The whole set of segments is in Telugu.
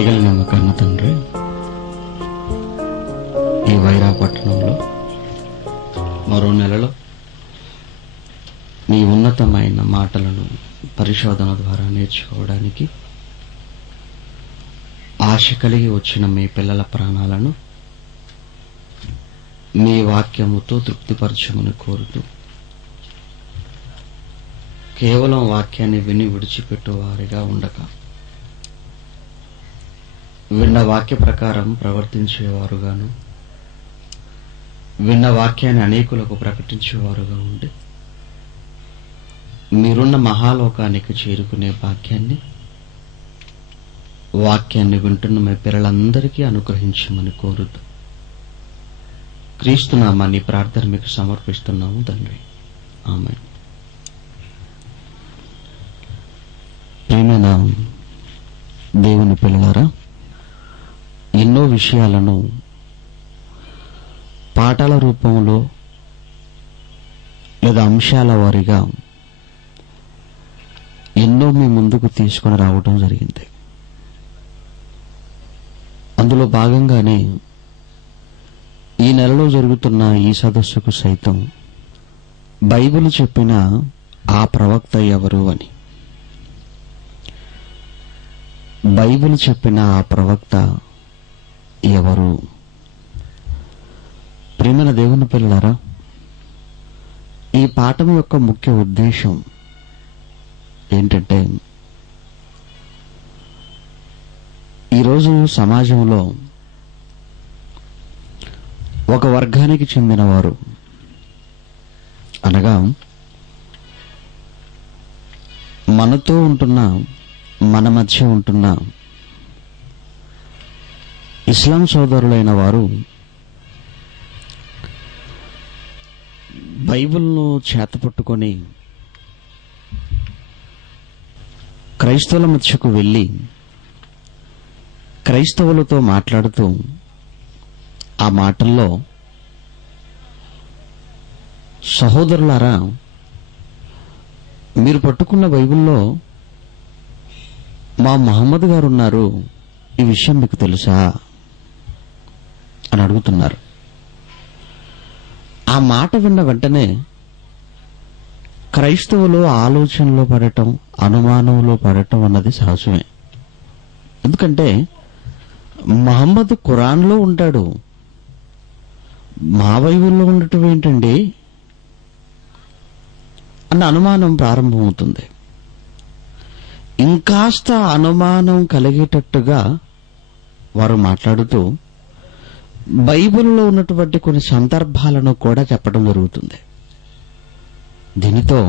దయగలిగిన కన్న తండ్రి, ఈ వైరా పట్టణంలో మరో నెలలో మీ ఉన్నతమైన మాటలను పరిశోధన ద్వారా నేర్చుకోవడానికి ఆశ కలిగి వచ్చిన మీ పిల్లల ప్రాణాలను మీ వాక్యముతో తృప్తిపరచమని కోరుతూ, కేవలం వాక్యాన్ని విని విడిచిపెట్టువారిగా ఉండక విన్న వాక్య ప్రకారం ప్రవర్తించేవారుగాను, విన్న వాక్యాన్ని అనేకులకు ప్రకటించేవారుగా ఉండి మీరున్న మహాలోకానికి చేరుకునే వాక్యాన్ని వింటున్న మీ పిల్లలందరికీ అనుగ్రహించమని కోరుతూ క్రీస్తు నామాన్ని ప్రార్థన మీకు సమర్పిస్తున్నాము తండ్రి. ఆమేన్. ప్రియమైన దేవుని పిల్లలారా, ఎన్నో విషయాలను పాఠాల రూపంలో లేదా అంశాల వారీగా ఎన్నో మీ ముందుకు తీసుకొని రావడం జరిగింది. అందులో భాగంగానే ఈ నెలలో జరుగుతున్న ఈ సదస్సుకు సైతం బైబిల్ చెప్పిన ఆ ప్రవక్త ఎవరు అని, బైబిల్ చెప్పిన ఆ ప్రవక్త ఎవరు? ప్రియమైన దేవుని పిల్లలారా, ఈ పాఠం యొక్క ముఖ్య ఉద్దేశం ఏంటంటే, ఈరోజు సమాజంలో ఒక వర్గానికి చెందినవారు, అనగా మనతో ఉంటున్న, మన మధ్య ఉంటున్న ఇస్లాం సోదరులైన వారు బైబిల్ను చేతపట్టుకొని క్రైస్తవుల మధ్యకు వెళ్లి క్రైస్తవులతో మాట్లాడుతూ ఆ మాటల్లో, సహోదరులారా, మీరు పట్టుకున్న బైబిల్లో మా మహమ్మద్ గారు ఉన్నారు, ఈ విషయం మీకు తెలుసా అని అడుగుతున్నారు. ఆ మాట విన్న వెంటనే క్రైస్తవులు ఆలోచనలో పడటం, అనుమానంలో పడటం అన్నది సహజమే. ఎందుకంటే మహమ్మద్ ఖురాన్లో ఉంటాడు, మా బైబిల్లో ఉండటం ఏంటండి అన్న అనుమానం ప్రారంభమవుతుంది. ఇంకాస్త అనుమానం కలిగేటట్టుగా వారు మాట్లాడుతూ బైబిల్లో ఉన్నటువంటి కొన్ని సందర్భాలను కూడా చెప్పడం జరుగుతుంది. దీనితో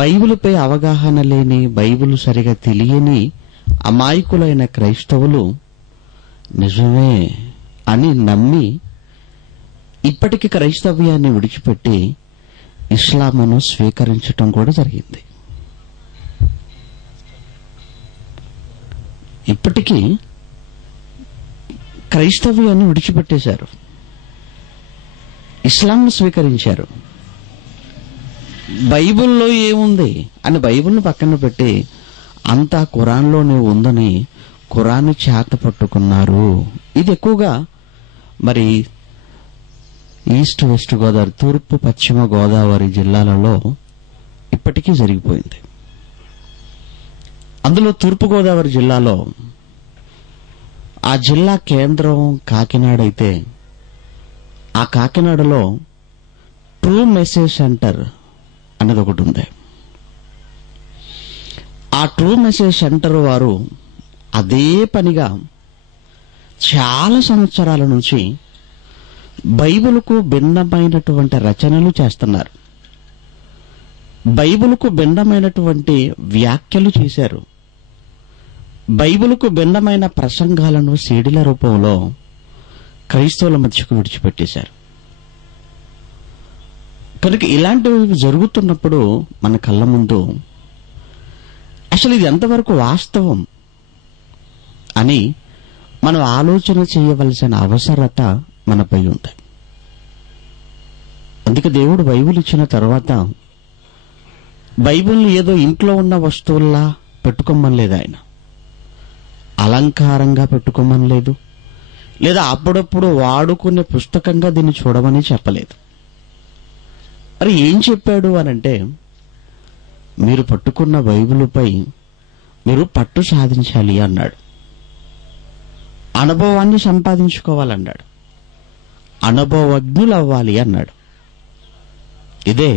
బైబిలుపై అవగాహన లేని, బైబిల్ సరిగా తెలియని అమాయకులైన క్రైస్తవులు నిజమే అని నమ్మి ఇప్పటికి క్రైస్తవ్యాన్ని విడిచిపెట్టి ఇస్లామును స్వీకరించటం కూడా జరిగింది. ఇప్పటికీ క్రైస్తవ్యాన్ని విడిచిపెట్టేశారు, ఇస్లాంను స్వీకరించారు. బైబిల్లో ఏముంది అని బైబిల్ను పక్కన పెట్టి అంతా ఖురాన్లోనే ఉందని ఖురాన్ చేత పట్టుకున్నారు. ఇది ఎక్కువగా మరి ఈస్ట్ వెస్ట్ గోదావరి, తూర్పు పశ్చిమ గోదావరి జిల్లాలలో ఇప్పటికీ జరిగిపోయింది. అందులో తూర్పు గోదావరి జిల్లాలో ఆ జిల్లా కేంద్రం కాకినాడ అయితే, ఆ కాకినాడలో ట్రూ మెసేజ్ సెంటర్ అన్నది ఒకటి ఉంది. ఆ ట్రూ మెసేజ్ సెంటర్ వారు అదే పనిగా చాలా సంవత్సరాల నుంచి బైబిలుకు భిన్నమైనటువంటి రచనలు చేస్తున్నారు, బైబిలుకు భిన్నమైనటువంటి వ్యాఖ్యలు చేశారు, బైబిలుకు భిన్నమైన ప్రసంగాలను సీడీల రూపంలో క్రైస్తవుల మధ్యకు విడిచిపెట్టేశారు. కనుక ఇలాంటివి జరుగుతున్నప్పుడు మన కళ్ళ ముందు అసలు ఇది ఎంతవరకు వాస్తవం అని మనం ఆలోచన చేయవలసిన అవసరత మనపై ఉంది. అందుకే దేవుడు బైబిల్ ఇచ్చిన తర్వాత బైబిల్ని ఏదో ఇంట్లో ఉన్న వస్తువుల్లా పెట్టుకోమని లేదు ఆయన. అలంకారంగా పెట్టుకోమని లేదు, లేదా అప్పుడప్పుడు వాడుకునే పుస్తకంగా దీన్ని చూడమని చెప్పలేదు. మరి ఏం చెప్పాడు అనంటే, మీరు పట్టుకున్న బైబిలుపై మీరు పట్టు సాధించాలి అన్నాడు. అనుభవాన్ని సంపాదించుకోవాలన్నాడు. అనుభవజ్ఞులు అవ్వాలి అన్నాడు. ఇదే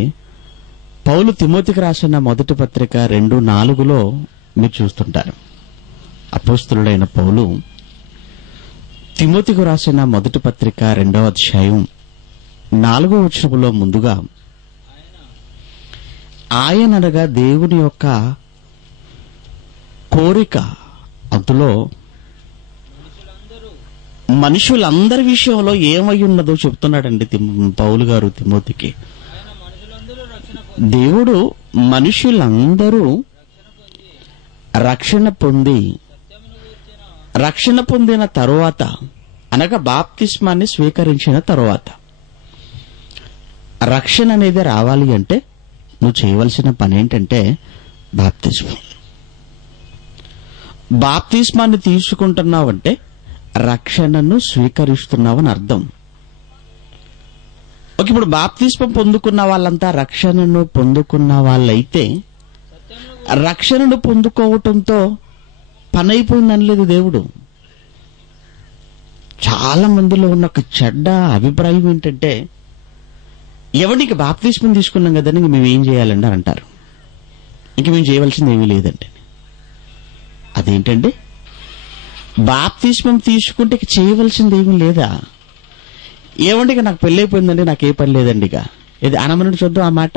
పౌలు తిమోతికి రాసిన మొదటి పత్రిక 2:4 మీరు చూస్తుంటారు. అపోస్తలుడైన పౌలు తిమోతికి రాసిన మొదటి పత్రిక 2వ అధ్యాయం 4వ వచనంలో ముందుగా ఆయననగా దేవుని యొక్క కోరిక, అందులో మనుషులందరి విషయంలో ఏమై ఉన్నదో చెప్తున్నాడండి పౌలు గారు తిమోతికి. దేవుడు మనుషులందరూ రక్షణ పొందిన తరువాత, అనగా బాప్తిస్మాన్ని స్వీకరించిన తరువాత, రక్షణ అనేది రావాలి అంటే నువ్వు చేయవలసిన పని ఏంటంటే బాప్తిస్మాన్ని తీసుకుంటున్నావంటే రక్షణను స్వీకరిస్తున్నావని అర్థం. ఇప్పుడు బాప్తిస్మం పొందుకున్న వాళ్ళంతా రక్షణను పొందుకున్న వాళ్ళైతే రక్షణను పొందుకోవటంతో పని అయిపోయిందనలేదు దేవుడు. చాలా మందిలో ఉన్న ఒక చెడ్డ అభిప్రాయం ఏంటంటే, ఎవరికి బాప్తిస్మం తీసుకున్నాం కదండి ఇంక మేము ఏం చేయాలండి అని అంటారు. ఇంక మేము చేయవలసింది ఏమీ లేదండి. అదేంటండి, బాప్తిస్మం తీసుకుంటే ఇక చేయవలసింది ఏమీ లేదా? ఏమండి ఇక నాకు పెళ్ళి అయిపోయిందండి, నాకు ఏ పని లేదండి, ఇక ఇది అనమని చూద్దాం. ఆ మాట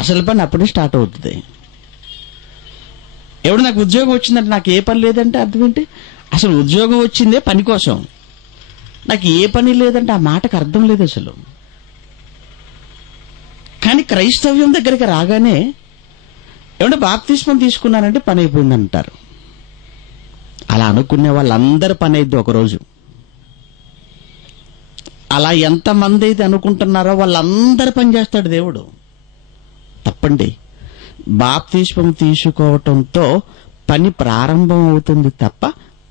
అసలు పని అప్పుడే స్టార్ట్ అవుతుంది. ఎవడు నాకు ఉద్యోగం వచ్చిందంటే నాకు ఏ పని లేదంటే అర్థం ఏంటి? అసలు ఉద్యోగం వచ్చిందే పని కోసం, నాకు ఏ పని లేదంటే ఆ మాటకు అర్థం లేదు అసలు. కానీ క్రైస్తవ్యం దగ్గరికి రాగానే ఏమంటే బాప్తిస్మం తీసుకున్నానంటే పని అయిపోయిందంటారు. అలా అనుకునే వాళ్ళందరి పని అయిద్ది ఒకరోజు. అలా ఎంతమంది అయితే అనుకుంటున్నారో వాళ్ళందరి పని చేస్తాడు దేవుడు. తప్పండి. బాప్తిస్మం తీసుకోవటంతో పని ప్రారంభం అవుతుంది తప్ప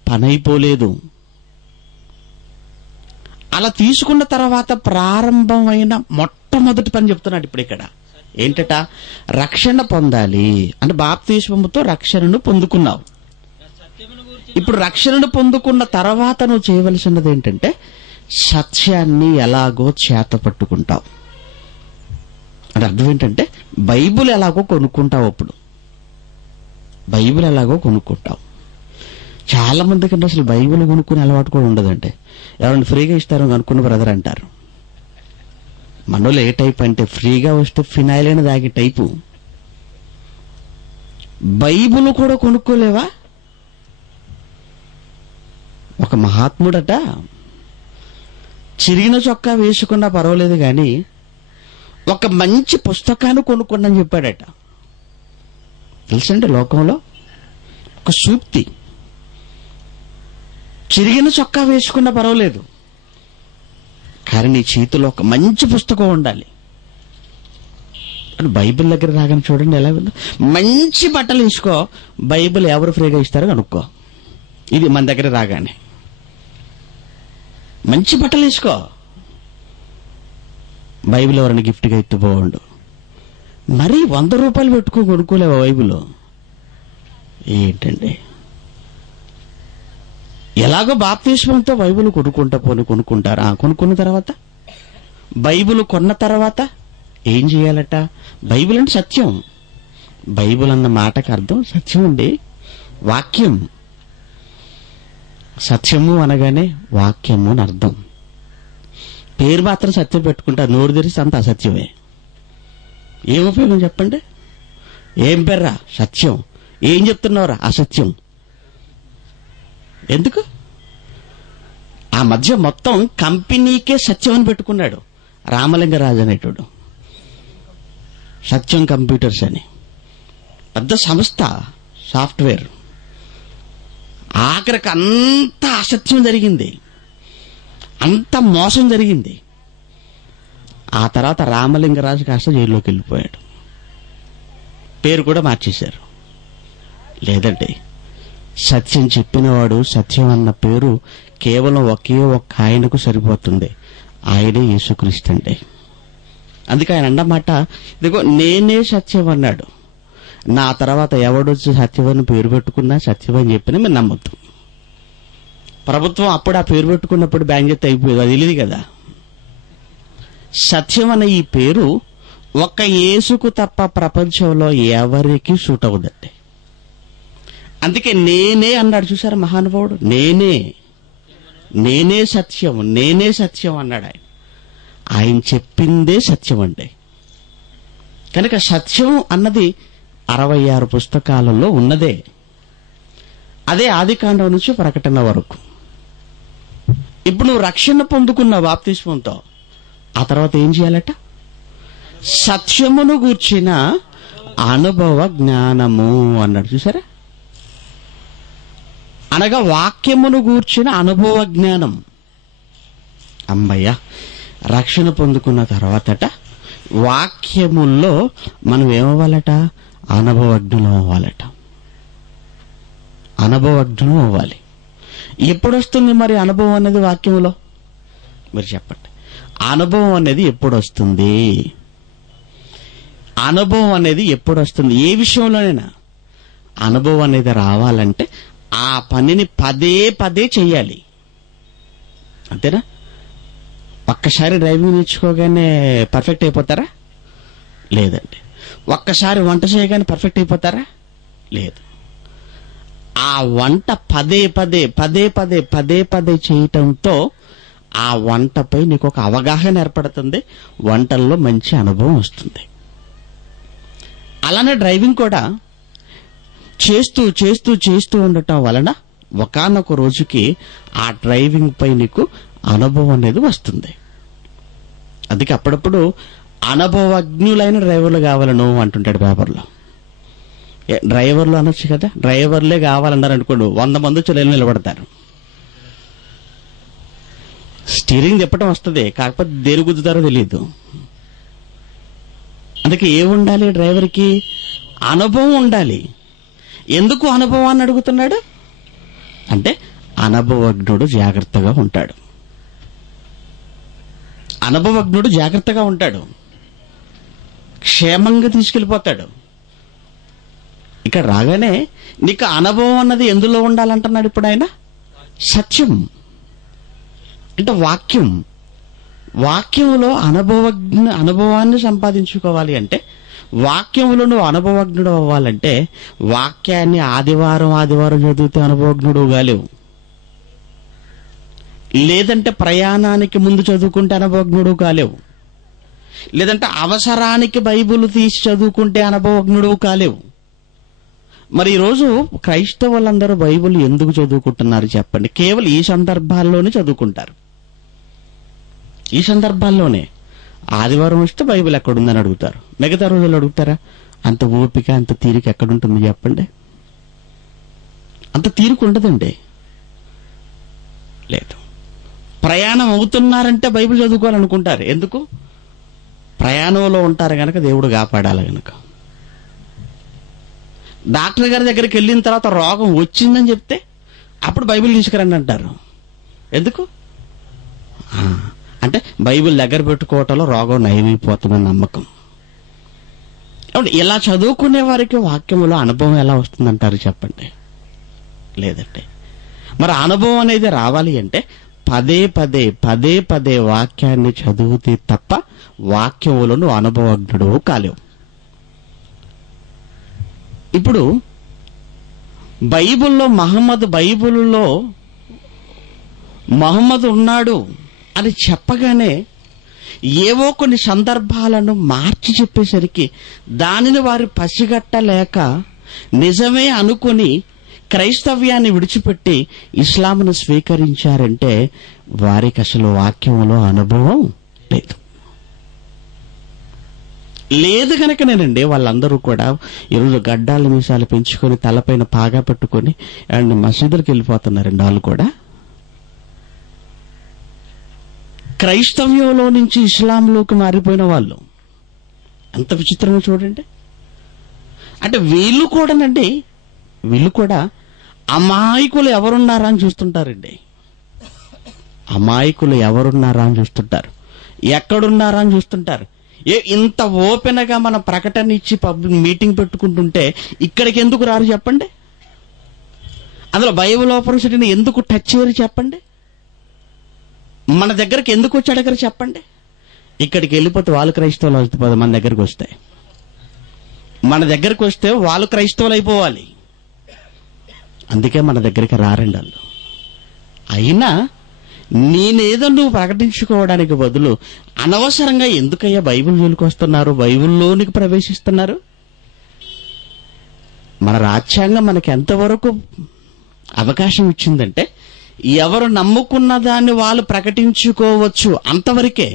పని అయిపోలేదు. అలా తీసుకున్న తర్వాత ప్రారంభమైన మొట్టమొదటి పని చెప్తున్నాడు ఇప్పుడు ఇక్కడ. ఏంటట? రక్షణ పొందాలి అంటే బాప్తిస్మముతో రక్షణను పొందుకున్నావు. ఇప్పుడు రక్షణను పొందుకున్న తర్వాత నువ్వు చేయవలసినది ఏంటంటే సత్యాన్ని ఎలాగో చేత పట్టుకుంటావు. అంటే అర్థం ఏంటంటే బైబిల్ ఎలాగో కొనుక్కుంటావు. అప్పుడు బైబిల్ ఎలాగో కొనుక్కుంటావు. చాలా మందికి అంటే అసలు బైబిల్ కొనుక్కునే అలవాటు కూడా ఉండదంటే, ఎవరైనా ఫ్రీగా ఇస్తారో కనుక్కున్న బ్రదర్ అంటారు. మనలో ఏ టైప్ అంటే ఫ్రీగా వస్తే ఫినాయిల్ అయినా తాగే టైపు. బైబిల్ కూడా కొనుక్కోలేవా? ఒక మహాత్ముడట చిరిగిన చొక్కా వేసుకున్నా పర్వాలేదు కానీ ఒక మంచి పుస్తకాన్ని కొనుక్కోండి చెప్పాడట. తెలుసండి లోకంలో ఒక సూక్తి, చిరిగిన చొక్కా వేసుకున్నా పర్వాలేదు కానీ నీ చేతిలో ఒక మంచి పుస్తకం ఉండాలి. బైబిల్ దగ్గర రాగానే చూడండి ఎలా ఉందో. మంచి బట్టలు వేసుకో, బైబిల్ ఎవరు ఫ్రీగా ఇస్తారో కనుక్కో. ఇది మన దగ్గర రాగానే మంచి బట్టలు వేసుకో, బైబిల్ ఎవరైనా గిఫ్ట్గా ఎత్తుపోవండు. మరీ 100 రూపాయలు పెట్టుకో కొనుక్కోలేవా బైబిల్? ఏంటండి, ఎలాగో బాప్తిస్మంతో బైబిల్ కొనుక్కుంటారా? కొనుక్కున్న తర్వాత బైబిల్ కొన్న తర్వాత ఏం చేయాలట? బైబిల్ అంటే సత్యం. బైబిల్ అన్న మాటకు అర్థం సత్యం అండి, వాక్యం. సత్యము అనగానే వాక్యము అని అర్థం. పేరు మాత్రం సత్యం పెట్టుకుంటారు, నోరు తెరిస్తే అంత అసత్యమే. ఏం ఉపయోగం చెప్పండి? ఏం పేర్రా? సత్యం. ఏం చెప్తున్నావురా? అసత్యం. ఎందుకు? ఆ మధ్య మొత్తం కంపెనీకే సత్యం అని పెట్టుకున్నాడు రామలింగరాజు అనేటోడు. సత్యం కంప్యూటర్స్ అని పెద్ద సంస్థ, సాఫ్ట్వేర్. ఆఖరికి అంత అసత్యం జరిగింది, అంత మోసం జరిగింది. ఆ తర్వాత రామలింగరాజు కాస్త జైల్లోకి వెళ్ళిపోయాడు. పేరు కూడా మార్చేశారు. లేదంటే సత్యం చెప్పినవాడు, సత్యం అన్న పేరు కేవలం ఒకే ఒక్క ఆయనకు సరిపోతుంది. ఆయనే యేసుక్రీస్తు అండి. అందుకే ఆయన అన్నమాట, ఇదిగో నేనే సత్యం అన్నాడు. నా తర్వాత ఎవడొచ్చి సత్యమని పేరు పెట్టుకున్నా సత్యమని చెప్పినా మీరు నమ్మొద్దు. ప్రభుత్వం అప్పుడు ఆ పేరు పెట్టుకున్నప్పుడు బ్యాంజెత్ అయిపోయేది, అది తెలియదు కదా. సత్యం అనే ఈ పేరు ఒక్క యేసుకు తప్ప ప్రపంచంలో ఎవరికి సూట్ అవ్వదండి. అందుకే నేనే అన్నాడు, చూసారా మహానుభావుడు, నేనే సత్యం, నేనే సత్యం అన్నాడు. ఆయన చెప్పిందే సత్యం అండి. కనుక సత్యం అన్నది 66 పుస్తకాలలో ఉన్నదే. అదే ఆదికాండం నుంచి ప్రకటన వరకు. ఇప్పుడు నువ్వు రక్షణ పొందుకున్నావు బాప్తిస్మంతో, ఆ తర్వాత ఏం చేయాలట? సత్యమును గూర్చిన అనుభవ జ్ఞానము అన్నాడు, చూసారా. అనగా వాక్యమును గూర్చిన అనుభవ జ్ఞానం. అమ్మయ్య, రక్షణ పొందుకున్న తర్వాతట వాక్యముల్లో మనం ఏమవ్వాలట? అనుభవజ్ఞులం అవ్వాలట. అనుభవజ్ఞులం అవ్వాలి. ఎప్పుడొస్తుంది మరి అనుభవం అనేది వాక్యములో? మీరు చెప్పండి. అనుభవం అనేది ఎప్పుడు వస్తుంది? అనుభవం అనేది ఎప్పుడు వస్తుంది? ఏ విషయంలోనైనా అనుభవం అనేది రావాలంటే ఆ పనిని పదే పదే చెయ్యాలి. అంతేనా? ఒక్కసారి డ్రైవింగ్ నేర్చుకోగానే పర్ఫెక్ట్ అయిపోతారా? లేదండి. ఒక్కసారి వంట చేయగానే పర్ఫెక్ట్ అయిపోతారా? లేదు. ఆ వంట పదే పదే పదే పదే పదే పదే చేయటంతో ఆ వంటపై నీకు ఒక అవగాహన ఏర్పడుతుంది, వంటల్లో మంచి అనుభవం వస్తుంది. అలానే డ్రైవింగ్ కూడా చేస్తూ చేస్తూ చేస్తూ ఉండటం వలన ఒకానొక రోజుకి ఆ డ్రైవింగ్ పై నీకు అనుభవం అనేది వస్తుంది. అందుకే అప్పుడప్పుడు అనుభవజ్ఞులైన డ్రైవర్లు కావాలను అంటుంటాడు పేపర్లో. డ్రైవర్లు అనొచ్చు కదా, డ్రైవర్లే కావాలన్నారు అనుకోండి, 100 మంది వచ్చి నిలబడతారు. స్టీరింగ్ తిప్పటం వస్తుంది, కాకపోతే దేని గుద్దుతారో తెలియదు. అందుకే ఏముండాలి? డ్రైవర్కి అనుభవం ఉండాలి. ఎందుకు అనుభవాన్ని అడుగుతున్నాడు అంటే అనుభవజ్ఞుడు జాగ్రత్తగా ఉంటాడు. అనుభవజ్ఞుడు జాగ్రత్తగా ఉంటాడు, క్షేమంగా తీసుకెళ్లిపోతాడు. ఇక్కడ రాగానే నీకు అనుభవం అన్నది ఎందులో ఉండాలంటున్నాడు ఇప్పుడు ఆయన? సత్యం అంటే వాక్యం. వాక్యములో అనుభవాన్ని సంపాదించుకోవాలి అంటే, వాక్యములో నువ్వు అనుభవజ్ఞుడు అవ్వాలంటే వాక్యాన్ని ఆదివారం చదివితే అనుభవజ్ఞుడు కాలేవు. లేదంటే ప్రయాణానికి ముందు చదువుకుంటే అనుభవజ్ఞుడు కాలేవు. లేదంటే అవసరానికి బైబిల్ తీసి చదువుకుంటే అనుభవజ్ఞుడు కాలేవు. మరి ఈరోజు క్రైస్తవులందరూ బైబిల్ ఎందుకు చదువుకుంటున్నారు చెప్పండి? కేవలం ఈ సందర్భాల్లోనే చదువుకుంటారు. ఈ సందర్భాల్లోనే ఆదివారం వస్తే బైబిల్ ఎక్కడుందని అడుగుతారు, మిగతా రోజులు అడుగుతారా? అంత ఓపిక, అంత తీరిక ఎక్కడుంటుంది చెప్పండి? అంత తీరిక ఉండదండి. లేదు. ప్రయాణం అవుతున్నారంటే బైబిల్ చదువుకోవాలనుకుంటారు. ఎందుకు? ప్రయాణంలో ఉంటారు గనక, దేవుడు కాపాడాలి గనక. డాక్టర్ గారి దగ్గరికి వెళ్ళిన తర్వాత రోగం వచ్చిందని చెప్తే అప్పుడు బైబిల్ తీసుకురండి అంటారు. ఎందుకు అంటే బైబిల్ దగ్గర పెట్టుకోవటంలో రోగం నయమైపోతుందని నమ్మకం. ఇలా చదువుకునే వారికి వాక్యములో అనుభవం ఎలా వస్తుందంటారు చెప్పండి? లేదండి. మరి అనుభవం అనేది రావాలి అంటే పదే పదే పదే పదే వాక్యాన్ని చదివితే తప్ప వాక్యములో నువ్వు అనుభవజ్ఞుడు కాలేవు. ఇప్పుడు బైబిల్లో మహమ్మద్ ఉన్నాడు అని చెప్పగానే ఏవో కొన్ని సందర్భాలను మార్చి చెప్పేసరికి దానిని వారు పసిగట్టలేక నిజమే అనుకుని క్రైస్తవ్యాన్ని విడిచిపెట్టి ఇస్లాంను స్వీకరించారంటే వారికి అసలు వాక్యంలో అనుభవం లేదు కనుకనేనండి వాళ్ళందరూ కూడా ఈరోజు గడ్డాల మీసాలు పెంచుకొని తలపైన పాగా పట్టుకొని అండ్ మసీదులకు వెళ్ళిపోతున్నారండి. వాళ్ళు కూడా క్రైస్తవ్యంలో నుంచి ఇస్లాంలోకి మారిపోయిన వాళ్ళు. అంత విచిత్రంగా చూడండి. అంటే వీళ్ళు కూడా అమాయకులు ఎవరున్నారా అని చూస్తుంటారండి. అమాయకులు ఎవరున్నారా అని చూస్తుంటారు, ఎక్కడున్నారా అని చూస్తుంటారు. ఇంత ఓపెన్ గా మనం ప్రకటన ఇచ్చి పబ్లిక్ మీటింగ్ పెట్టుకుంటుంటే ఇక్కడికి ఎందుకు రారు చెప్పండి? అందులో బైబిల్ ఆపర్చునిటీని ఎందుకు టచ్ చేయరు చెప్పండి? మన దగ్గరికి ఎందుకు వచ్చి అడగరు చెప్పండి? ఇక్కడికి వెళ్ళిపోతే వాళ్ళు క్రైస్తవులు అవుతుంది, మన దగ్గరికి వస్తే. మన దగ్గరికి వస్తే వాళ్ళు క్రైస్తవులు అయిపోవాలి. అందుకే మన దగ్గరికి రారండి వాళ్ళు. అయినా నేనేదో నువ్వు ప్రకటించుకోవడానికి బదులు అనవసరంగా ఎందుకయ్యా బైబిల్ జోలికి వస్తున్నారు, బైబిల్లోనికి ప్రవేశిస్తున్నారు? మన రాజ్యాంగం మనకి ఎంతవరకు అవకాశం ఇచ్చిందంటే ఎవరు నమ్ముకున్న దాన్ని వాళ్ళు ప్రకటించుకోవచ్చు, అంతవరకే.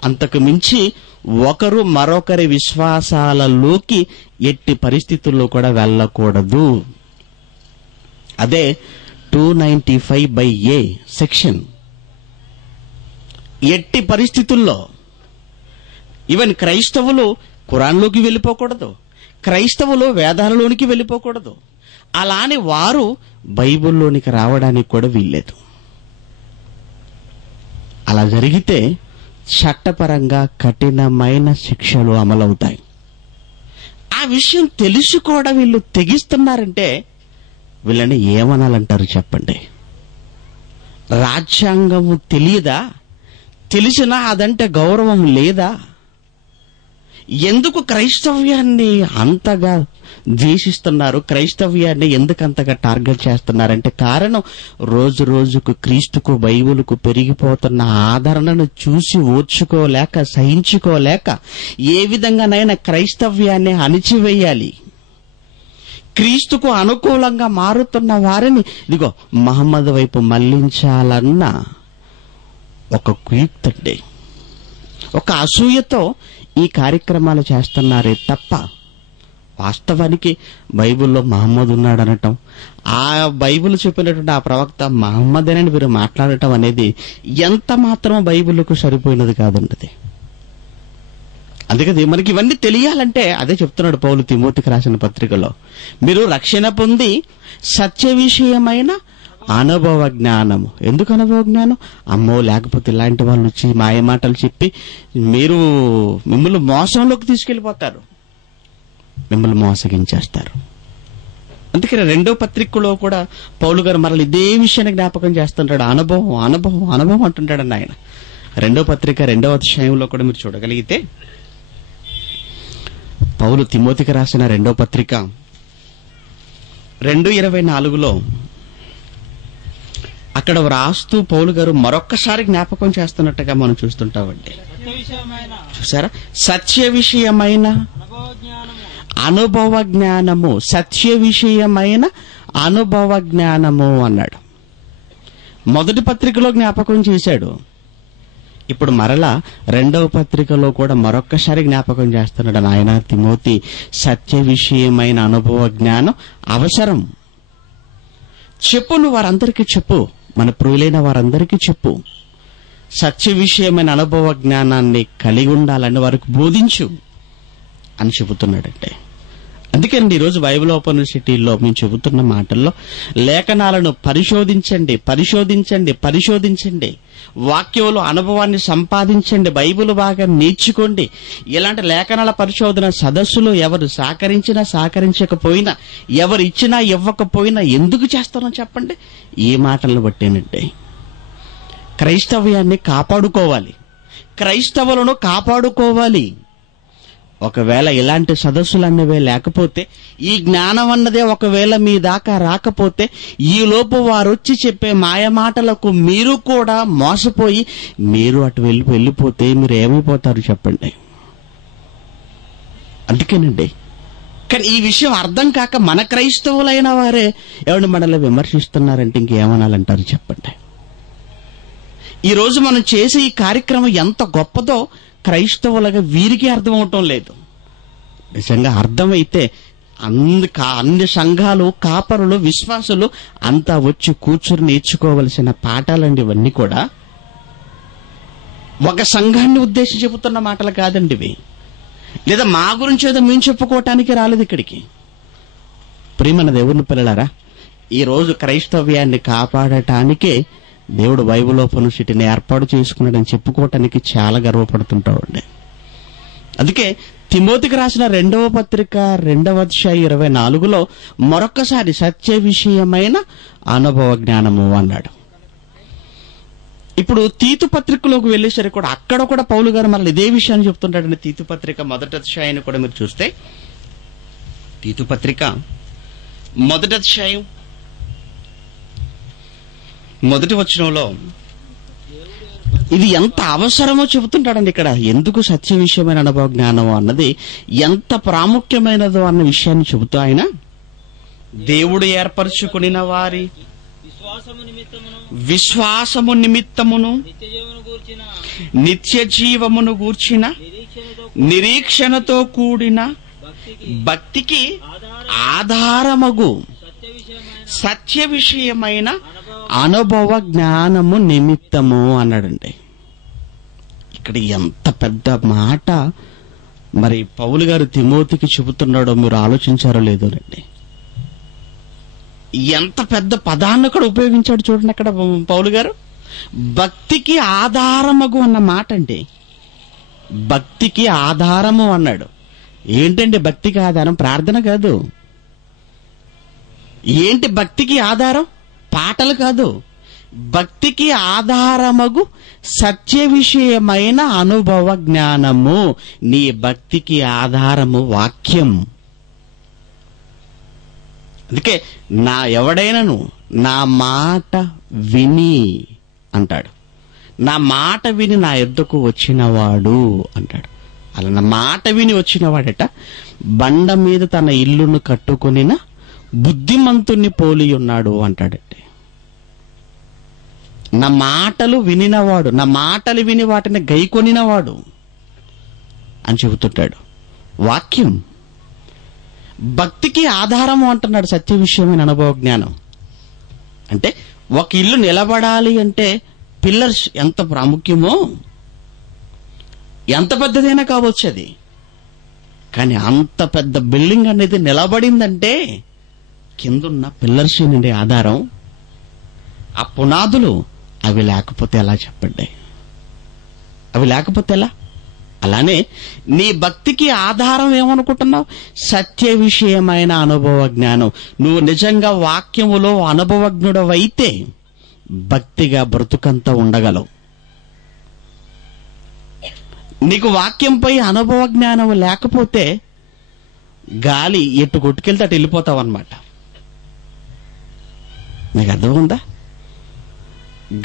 అంతకు మించి ఒకరు మరొకరి విశ్వాసాలలోకి ఎట్టి పరిస్థితుల్లో కూడా వెళ్ళకూడదు. అదే 295(a) సెక్షన్. ఎట్టి పరిస్థితుల్లో ఈవెన్ క్రైస్తవులు ఖురాన్లోకి వెళ్ళిపోకూడదు, క్రైస్తవులు వేదాలలోనికి వెళ్ళిపోకూడదు, అలానే వారు బైబిల్లోనికి రావడానికి కూడా వీల్లేదు. అలా జరిగితే చట్టపరంగా కఠినమైన శిక్షలు అమలవుతాయి. ఆ విషయం తెలిసి కూడా వీళ్ళు తెగిస్తున్నారంటే వీళ్ళని ఏమనాలంటారు చెప్పండి? రాజ్యాంగము తెలియదా? తెలిసినా అదంటే గౌరవం లేదా? ఎందుకు క్రైస్తవ్యాన్ని అంతగా ద్వేషిస్తున్నారు? క్రైస్తవ్యాన్ని ఎందుకు అంతగా టార్గెట్ చేస్తున్నారంటే కారణం రోజు రోజుకు క్రీస్తుకు బైబిలుకు పెరిగిపోతున్న ఆదరణను చూసి ఓర్చుకోలేక, సహించుకోలేక ఏ విధంగానైనా క్రైస్తవ్యాన్ని అణిచివేయాలి. క్రీస్తుకు అనుకూలంగా మారుతున్న వారిని ఇదిగో మహమ్మద్ వైపు మళ్లించాలన్న ఒక కుయుక్తండి, ఒక అసూయతో ఈ కార్యక్రమాలు చేస్తున్నారే తప్ప వాస్తవానికి బైబిల్లో మహమ్మద్ ఉన్నాడనటం, ఆ బైబిల్ చెప్పినటువంటి ఆ ప్రవక్త మహమ్మదేనని వీరు మాట్లాడటం అనేది ఎంత మాత్రం బైబిల్కు సరిపోయినది కాదండి. అందుకని మనకి ఇవన్నీ తెలియాలంటే అదే చెప్తున్నాడు పౌలు తిమోతికి రాసిన పత్రికలో, మీరు రక్షణ పొంది సత్య విషయమైన అనుభవ జ్ఞానము. ఎందుకు అనుభవ జ్ఞానం? అమ్మో లేకపోతే ఇలాంటి వాళ్ళు వచ్చి మాయ మాటలు చెప్పి మిమ్మల్ని మోసంలోకి తీసుకెళ్లిపోతారు, మిమ్మల్ని మోసగించేస్తారు. అందుకని 2వ పత్రికలో కూడా పౌలు గారు మరల ఇదే విషయాన్ని జ్ఞాపకం చేస్తుంటాడు. అనుభవం అనుభవం అనుభవం అంటుంటాడని ఆయన 2వ పత్రిక 2వ అధ్యాయంలో కూడా మీరు చూడగలిగితే పౌలు తిమోతికి రాసిన 2వ పత్రిక 2:24లో అక్కడ వ్రాస్తూ పౌలు గారు మరొక్కసారి జ్ఞాపకం చేస్తున్నట్టుగా మనం చూస్తుంటామండి. చూసారా? సత్య విషయమైన అనుభవ జ్ఞానము, సత్య విషయమైన అనుభవ జ్ఞానము అన్నాడు. మొదటి పత్రికలో జ్ఞాపకం చేశాడు, ఇప్పుడు మరలా 2వ పత్రికలో కూడా మరొక్కసారి జ్ఞాపకం చేస్తున్నాడు. నాయన తిమోతి, సత్య విషయమైన అనుభవ జ్ఞానం అవసరం. చెప్పు, నువ్వు వారందరికీ చెప్పు, మన ప్రియులైన వారందరికీ చెప్పు. సత్య విషయమైన అనుభవ జ్ఞానాన్ని కలిగి ఉండాలని వారికి బోధించు అని చెబుతున్నాడంటే. అందుకేనండి ఈరోజు బైబిల్ ఓపెన్ సిటీలో మేము చెబుతున్న మాటల్లో లేఖనాలను పరిశోధించండి, పరిశోధించండి, పరిశోధించండి. వాక్యంలో అనుభవాన్ని సంపాదించండి, బైబిల్ బాగా నేర్చుకోండి. ఇలాంటి లేఖనాల పరిశోధన సదస్సులు ఎవరు సహకరించినా సహకరించకపోయినా, ఎవరు ఇచ్చినా ఇవ్వకపోయినా ఎందుకు చేస్తారో చెప్పండి? ఈ మాటలను బట్టేనండి. క్రైస్తవ్యాన్ని కాపాడుకోవాలి, క్రైస్తవులను కాపాడుకోవాలి. ఒకవేళ ఇలాంటి సదస్సులన్నవే లేకపోతే, ఈ జ్ఞానం అన్నదే ఒకవేళ మీ దాకా రాకపోతే, ఈ లోపు వారొచ్చి చెప్పే మాయమాటలకు మీరు కూడా మోసపోయి మీరు అటు వెళ్ళిపోతే మీరు ఏమైపోతారు చెప్పండి? అందుకేనండి. కానీ ఈ విషయం అర్థం కాక మన క్రైస్తవులైన వారే ఎవరిని మనల్ని విమర్శిస్తున్నారంటే ఇంకేమనాలంటారు చెప్పండి? ఈ రోజు మనం చేసే ఈ కార్యక్రమం ఎంత గొప్పదో క్రైస్తవులుగా వీరికి అర్థం అవటం లేదు. నిజంగా అర్థమైతే అన్ని సంఘాలు, కాపరులు, విశ్వాసులు అంతా వచ్చి కూర్చుని నేర్చుకోవలసిన పాఠాలండి ఇవన్నీ కూడా. ఒక సంఘాన్ని ఉద్దేశించి చెబుతున్న మాటలు కాదండి ఇవి. లేదా మా గురించి ఏదో మేము చెప్పుకోవటానికి రాలేదు ఇక్కడికి. ప్రియమైన దేవుని పిల్లలారా, ఈ రోజు క్రైస్తవ్యాన్ని కాపాడటానికే దేవుడు బైబిల్ ఓపెన్ సిటీని ఏర్పాటు చేసుకున్నాడని చెప్పుకోవటానికి చాలా గర్వపడుతుంటామండి. అందుకే తిమోతికి రాసిన 2వ పత్రిక 2వ అధ్యాయం 24లో మరొక్కసారి సత్య విషయమైన అనుభవ జ్ఞానము అన్నాడు. ఇప్పుడు తీతు పత్రికలోకి వెళ్ళేసరికి కూడా అక్కడ కూడా పౌలు గారు మళ్ళీ ఇదే విషయాన్ని చెప్తుంటాడండి. తీతు పత్రిక 1వ అధ్యాయాన్ని కూడా మీరు చూస్తే, తీతు పత్రిక 1వ అధ్యాయం 1వ వచనంలో ఇది ఎంత అవసరమో చెబుతుంటాడండి. ఇక్కడ ఎందుకు సత్య విషయమైన అనుభవ జ్ఞానం అన్నది ఎంత ప్రాముఖ్యమైనదో అన్న విషయాన్ని చెబుతూ ఆయన, దేవుడు ఏర్పరచుకునిన వారి విశ్వాసము నిమిత్తమును నిత్య జీవమును గూర్చిన నిరీక్షణతో కూడిన భక్తికి ఆధారమగు సత్య విషయమైన అనుభవ జ్ఞానము నిమిత్తము అన్నాడండి. ఇక్కడ ఎంత పెద్ద మాట మరి పౌలు గారు తిమోతికి చెబుతున్నాడో మీరు ఆలోచించారో లేదోనండి. ఎంత పెద్ద పదాన్ని అక్కడ ఉపయోగించాడు చూడండి. అక్కడ పౌలు గారు భక్తికి ఆధారమగు అన్న మాట అండి. భక్తికి ఆధారము అన్నాడు. ఏంటండి భక్తికి ఆధారం? ప్రార్థన కాదు. ఏంటి భక్తికి ఆధారం? పాటలు కాదు. భక్తికి ఆధారమగు సత్య విషయమైన అనుభవ జ్ఞానము. నీ భక్తికి ఆధారము వాక్యం. అందుకే ఎవడైనాను నా మాట విని అంటాడు, నా మాట విని నా యొద్దకు వచ్చినవాడు అంటాడు. అలా నా మాట విని వచ్చినవాడట బండ మీద తన ఇల్లును కట్టుకొనిన బుద్ధిమంతుణ్ణి పోలి ఉన్నాడు అంటాడండి. నా మాటలు వినినవాడు, నా మాటలు విని వాటిని గైకొనినవాడు అని చెబుతుంటాడు. వాక్యం భక్తికి ఆధారము అంటున్నాడు. సత్య విషయమైన అనుభవ జ్ఞానం అంటే ఒక ఇల్లు నిలబడాలి అంటే పిల్లర్స్ ఎంత ప్రాముఖ్యమో, ఎంత పెద్దదైనా కావచ్చు అది, కానీ అంత పెద్ద బిల్డింగ్ అనేది నిలబడిందంటే కిందున్న పిల్లర్స్ నుండి ఆధారం, ఆ పునాదులు అవి లేకపోతే ఎలా చెప్పండి? అవి లేకపోతే ఎలా? అలానే నీ భక్తికి ఆధారం ఏమనుకుంటున్నావు? సత్య విషయమైన అనుభవ జ్ఞానం. నువ్వు నిజంగా వాక్యములో అనుభవజ్ఞుడవైతే భక్తిగా బ్రతుకంతా ఉండగలవు. నీకు వాక్యంపై అనుభవ జ్ఞానం లేకపోతే గాలి ఎటు కొట్టుకెళ్తే అటు వెళ్ళిపోతావు అన్నమాట. నీకు అర్థమైందా?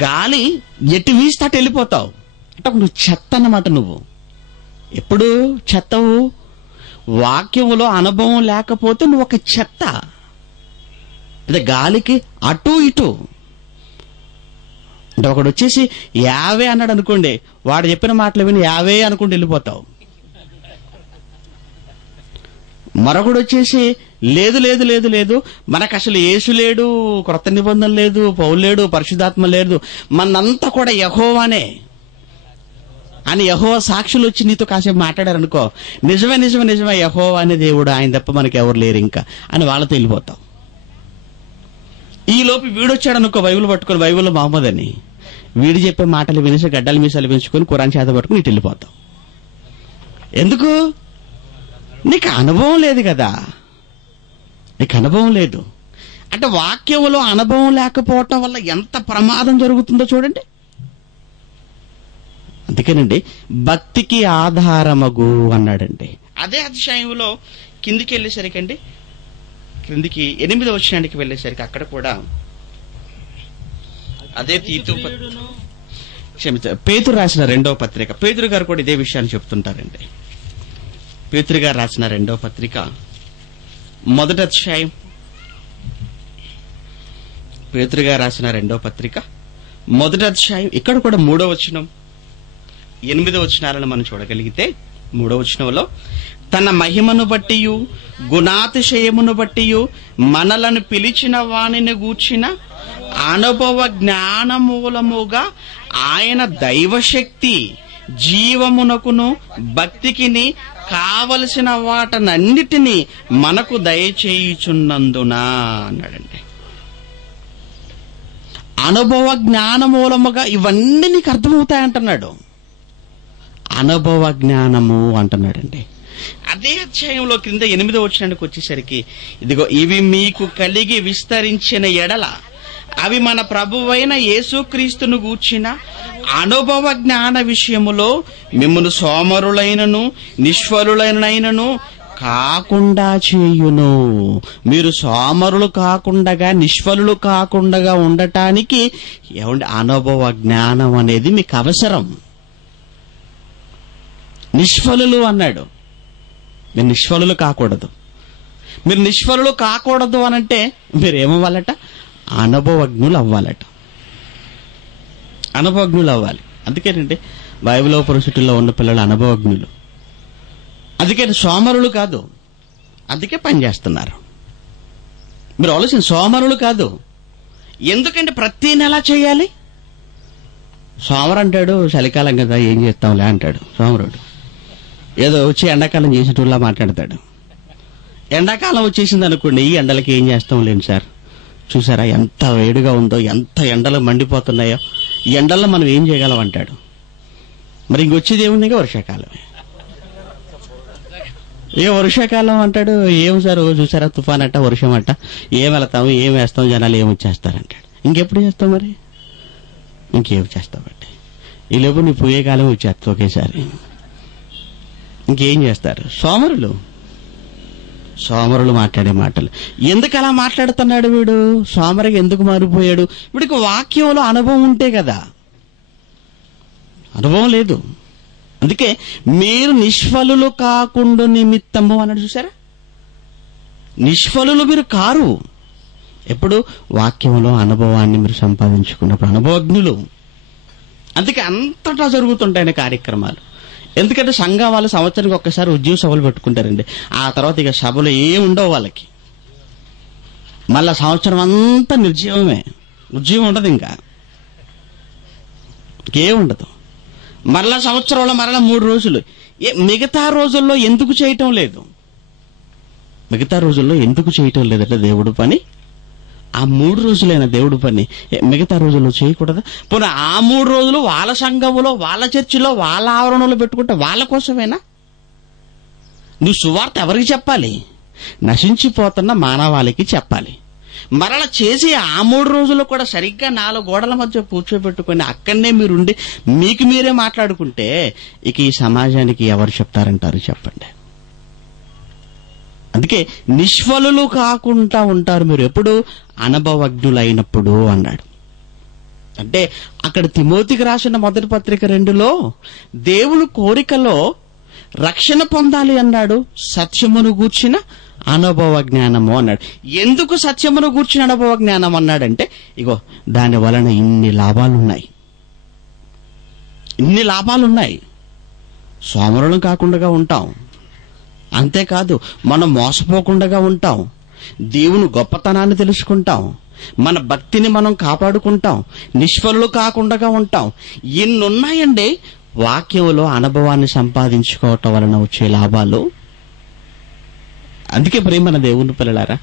గాలి ఎటు వీస్తే అటు వెళ్ళిపోతావు అంటే నువ్వు చెత్త అన్నమాట. నువ్వు ఎప్పుడు చెత్తవు? వాక్యములో అనుభవం లేకపోతే నువ్వు ఒక చెత్త. అంటే గాలికి అటు ఇటు అంటే ఒకడు వచ్చేసి 50 అన్నాడు అనుకోండి, వాడు చెప్పిన మాటలు విని 50 అనుకుంటూ వెళ్ళిపోతావు. మరొకడు వచ్చేసి లేదు లేదు లేదు లేదు, మనకు అసలు యేసు లేడు, క్రొత్త నిబంధన లేదు, పౌలు లేడు, పరిశుద్ధాత్మ లేదు, మనంతా కూడా యెహోవానే అని యెహోవా సాక్షులు వచ్చి నీతో కాసేపు మాట్లాడారనుకో, నిజమే నిజమే నిజమే యెహోవా అనే దేవుడు, ఆయన తప్ప మనకి ఎవరు లేరు ఇంకా అని వాళ్ళతో వెళ్ళిపోతావు. ఈ లోపు వీడొచ్చాడు అనుకో బైబిల్ పట్టుకొని, బైబిల్లో మహమ్మద్ అని, వీడు చెప్పే మాటలు వినేసి గడ్డల మీసాలు పెంచుకొని ఖురాన్ చేత పట్టుకుని ఇటు వెళ్ళిపోతావు. ఎందుకు? నీకు అనుభవం లేదు కదా. నీకు అనుభవం లేదు అంటే వాక్యంలో అనుభవం లేకపోవటం వల్ల ఎంత ప్రమాదం జరుగుతుందో చూడండి. అందుకేనండి భక్తికి ఆధారమగు అన్నాడండి. అదే అధ్యాయంలో కిందికి వెళ్ళేసరికి అండి, క్రిందికి 8వ వచనానికి వెళ్ళేసరికి అక్కడ కూడా అదే పేతురు రాసిన 2వ పత్రిక, పేతురు గారు కూడా ఇదే విషయాన్ని చెప్తుంటారండి. పేతురు గారు రాసిన 2వ పత్రిక 1వ అధ్యాయం, పేతురు గారు రాసిన 2వ పత్రిక 1వ అధ్యాయం, ఇక్కడ కూడా 3వ వచనం 8వ వచనాలను మనం చూడగలిగితే 3వ వచనంలో తన మహిమను బట్టియు గుణాతిశయమును బట్టియు మనలను పిలిచిన వానిని గూర్చిన అనుభవ జ్ఞాన మూలముగా ఆయన దైవశక్తి జీవమునకును భక్తికిని కావలసిన వాటనన్నిటినీ మనకు దయచేయుచున్నందున అన్నాడండి. అనుభవ జ్ఞాన మూలముగా ఇవన్నీ నీకు అర్థమవుతాయంటున్నాడు. అనుభవ జ్ఞానము అంటున్నాడండి. అదే అధ్యాయంలో క్రింద 8వ వచనానికి వచ్చేసరికి, ఇదిగో ఇవి మీకు కలిగి విస్తరించిన ఎడల అవి మన ప్రభువైన యేసుక్రీస్తును గూర్చిన అనుభవ జ్ఞాన విషయములో మిమ్మును సోమరులైనను నిష్ఫలులైనను కాకుండా చేయును. మీరు సోమరులు కాకుండా నిష్ఫలులు కాకుండా ఉండటానికి ఏమంటే అనుభవ జ్ఞానం అనేది మీకు అవసరం. నిష్ఫలులు అన్నాడు. మీరు నిష్ఫలులు కాకూడదు. మీరు నిష్ఫలులు కాకూడదు అనంటే మీరేమవ్వాలట? అనుభవజ్ఞులు అవ్వాలట. అనుభవజ్ఞులు అవ్వాలి. అందుకేనండి బైబిల్ యూనివర్సిటీలో ఉన్న పిల్లలు అనుభవజ్ఞులు. అందుకే సోమరులు కాదు, అందుకే పనిచేస్తున్నారు. మీరు ఆలోచన, సోమరులు కాదు. ఎందుకంటే ప్రతి నెల చేయాలి. సోమరు అంటాడు చలికాలం కదా ఏం చేస్తాంలే అంటాడు సోమరుడు. ఏదో వచ్చి ఎండాకాలం చేసేటోళ్ళ మాట్లాడతాడు. ఎండాకాలం వచ్చేసింది అనుకోండి, ఈ ఎండలకి ఏం చేస్తాం లేండి సార్, చూసారా ఎంత వేడిగా ఉందో, ఎంత ఎండలు మండిపోతున్నాయో, ఈ ఎండల్లో మనం ఏం చేయగలం అంటాడు. మరి ఇంకొచ్చేది ఏముంది? ఇంకా వర్షాకాలమే. ఏ వర్షాకాలం అంటాడు, ఏం సార్ చూసారా తుఫాన్ అట్ట వర్షం అట్ట, ఏం వెళతాము ఏం వేస్తాం, జనాలు ఏమొచ్చేస్తారంటాడు. ఇంకెప్పుడు చేస్తాం మరి? ఇంకేం చేస్తామంటే ఈ లోపు నీ పోయే కాలం వచ్చేస్తా ఒకేసారి. ఇంకేం చేస్తారు? సోమరులు మాట్లాడే మాటలు. ఎందుకు అలా మాట్లాడుతున్నాడు వీడు? సోమరికి ఎందుకు మారిపోయాడు? వీడికి వాక్యంలో అనుభవం ఉంటే కదా. అనుభవం లేదు. అందుకే మీరు నిష్ఫలులు కాకుండా నిమిత్తము అన్నాడు. చూసారా, నిష్ఫలులు మీరు కారు. ఎప్పుడు? వాక్యంలో అనుభవాన్ని మీరు సంపాదించుకున్నప్పుడు అనుభవజ్ఞులు. అందుకే అంతటా జరుగుతుంటాయని కార్యక్రమాలు. ఎందుకంటే సంఘం వాళ్ళు సంవత్సరానికి ఒక్కసారి ఉద్యోగ సభలు పెట్టుకుంటారండి. ఆ తర్వాత ఇక సభలు ఏముండవు వాళ్ళకి. మళ్ళా సంవత్సరం అంతా నిర్జీవమే, ఉద్యోగం ఉండదు, ఇంకా ఇంకేముండదు. మరలా సంవత్సరంలో మరలా 3 రోజులు. మిగతా రోజుల్లో ఎందుకు చేయటం లేదు? మిగతా రోజుల్లో ఎందుకు చేయటం లేదంటే దేవుడు పని. ఆ 3 రోజులైన దేవుడు పని మిగతా రోజుల్లో చేయకూడదా? పోనీ ఆ 3 రోజులు వాళ్ళ సంఘములో, వాళ్ళ చర్చిలో, వాళ్ళ ఆవరణలో పెట్టుకుంటే వాళ్ళ కోసమేనా? నువ్వు సువార్త ఎవరికి చెప్పాలి? నశించిపోతున్న మానవాళికి చెప్పాలి. మరలా చేసి ఆ 3 రోజులు కూడా సరిగ్గా 4 గోడల మధ్య కూర్చోబెట్టుకుని అక్కడనే మీరుండి మీకు మీరే మాట్లాడుకుంటే ఇక ఈ సమాజానికి ఎవరు చెప్తారంటారు చెప్పండి. అందుకే నిష్ఫలులు కాకుండా ఉంటారు మీరు ఎప్పుడు? అనుభవజ్ఞులైనప్పుడు అన్నాడు. అంటే అక్కడ తిమోతికి రాసిన మొదటి పత్రిక 2లో దేవుని కోరికలో రక్షణ పొందాలి అన్నాడు. సత్యమును గూర్చిన అనుభవ జ్ఞానము అన్నాడు. ఎందుకు సత్యమును గూర్చిన అనుభవ జ్ఞానం అన్నాడంటే, ఇగో దాని వలన ఇన్ని లాభాలున్నాయి. సోమరులం కాకుండా ఉంటాం. అంతేకాదు మనం మోసపోకుండా ఉంటాం. దేవుని గొప్పతనాన్ని తెలుసుకుంటాం. మన భక్తిని మనం కాపాడుకుంటాం. నిష్ఫలులు కాకుండా ఉంటాం. ఇన్నున్నాయండి వాక్యంలో అనుభవాన్ని సంపాదించుకోవటం వలన వచ్చే లాభాలు. అందుకే ప్రేమన దేవుని పిల్లలారా,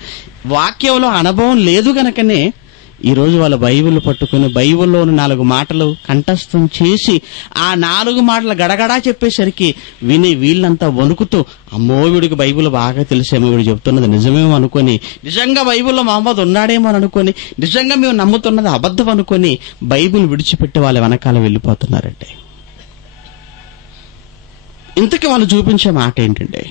వాక్యంలో అనుభవం లేదు గనకనే ఈరోజు వాళ్ళ బైబిల్ పట్టుకుని బైబిల్లోని 4 మాటలు కంఠస్థం చేసి ఆ 4 మాటలు గడగడా చెప్పేసరికి విని వీళ్ళంతా వణుకుతూ, అమ్మో వీడికి బైబిల్ బాగా తెలిసేమో, వీడు చెప్తున్నది నిజమేమో అనుకొని, నిజంగా బైబిల్లో మహమ్మద్ ఉన్నాడేమో అనుకొని, నిజంగా మేము నమ్ముతున్నది అబద్ధం అనుకొని బైబిల్ విడిచిపెట్టి వాళ్ళ వెనకాల వెళ్ళిపోతున్నారంటే. ఇంతకీ వాళ్ళు చూపించే మాట ఏంటంటే,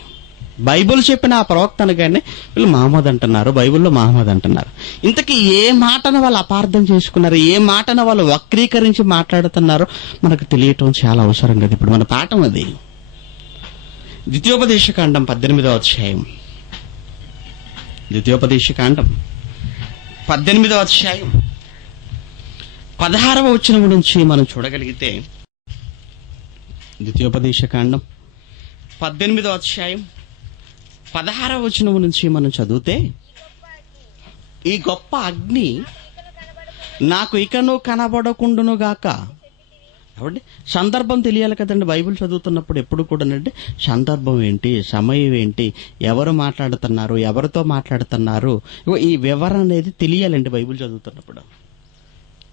బైబిల్ చెప్పిన ఆ ప్రవక్త అనగానే వీళ్ళు మహమ్మద్ అంటున్నారు, బైబిల్లో మహమ్మద్ అంటున్నారు. ఇంతకీ ఏ మాటను వాళ్ళు అపార్థం చేసుకున్నారు, ఏ మాటను వాళ్ళు వక్రీకరించి మాట్లాడుతున్నారో మనకు తెలియటం చాలా అవసరం కదా. ఇప్పుడు మన పాఠం అది. ద్వితీయోపదేశకాండం 18వ అధ్యాయం. ద్వితీయోపదేశకాండం 18వ అధ్యాయం 16వ వచనం నుంచి మనం చూడగలిగితే, ద్వితీయోపదేశకాండం 18వ అధ్యాయం 16వ వచనం నుంచి మనం చదివితే, ఈ గొప్ప అగ్ని నాకు ఇకను కనబడకుండును గాక, కాబట్టి సందర్భం తెలియాలి కదండి. బైబిల్ చదువుతున్నప్పుడు ఎప్పుడు కూడా అంటే సందర్భం ఏంటి, సమయం ఏంటి, ఎవరు మాట్లాడుతున్నారు, ఎవరితో మాట్లాడుతున్నారు, ఈ వివరణ అనేది తెలియాలండి బైబిల్ చదువుతున్నప్పుడు.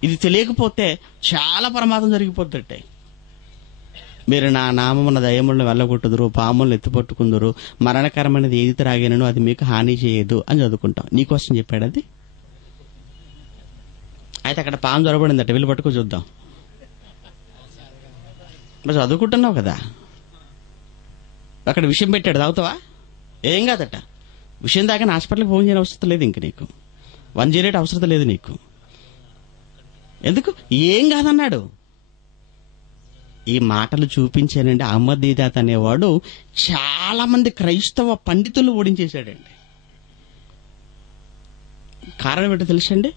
ఇది తెలియకపోతే చాలా ప్రమాదం జరిగిపోతుంటే, మీరు నా నామమున దయ్యములను వెళ్ళగొట్టుదురు, పాములను ఎత్తిపట్టుకుందురు, మరణకరమైనది ఏది త్రాగినను అది మీకు హాని చేయదు అని చదువుకుంటాం. నీకోసం చెప్పాడు అది. అయితే అక్కడ పాము జరబడిందట, వీళ్ళు పట్టుకో చూద్దాం. మరి చదువుకుంటున్నావు కదా, అక్కడ విషయం పెట్టాడు, తాగుతావా? ఏం కాదట. విషయం దాకా హాస్పిటల్కి ఫోన్ చేయని అవసరం లేదు, ఇంక నీకు 108 అవసరం లేదు నీకు. ఎందుకు? ఏం కాదన్నాడు. ఈ మాటలు చూపించానండి. అహ్మదీదాత్ అనేవాడు చాలా మంది క్రైస్తవ పండితులు ఓడించేశాడండి. కారణం ఏంటో తెలుసండి?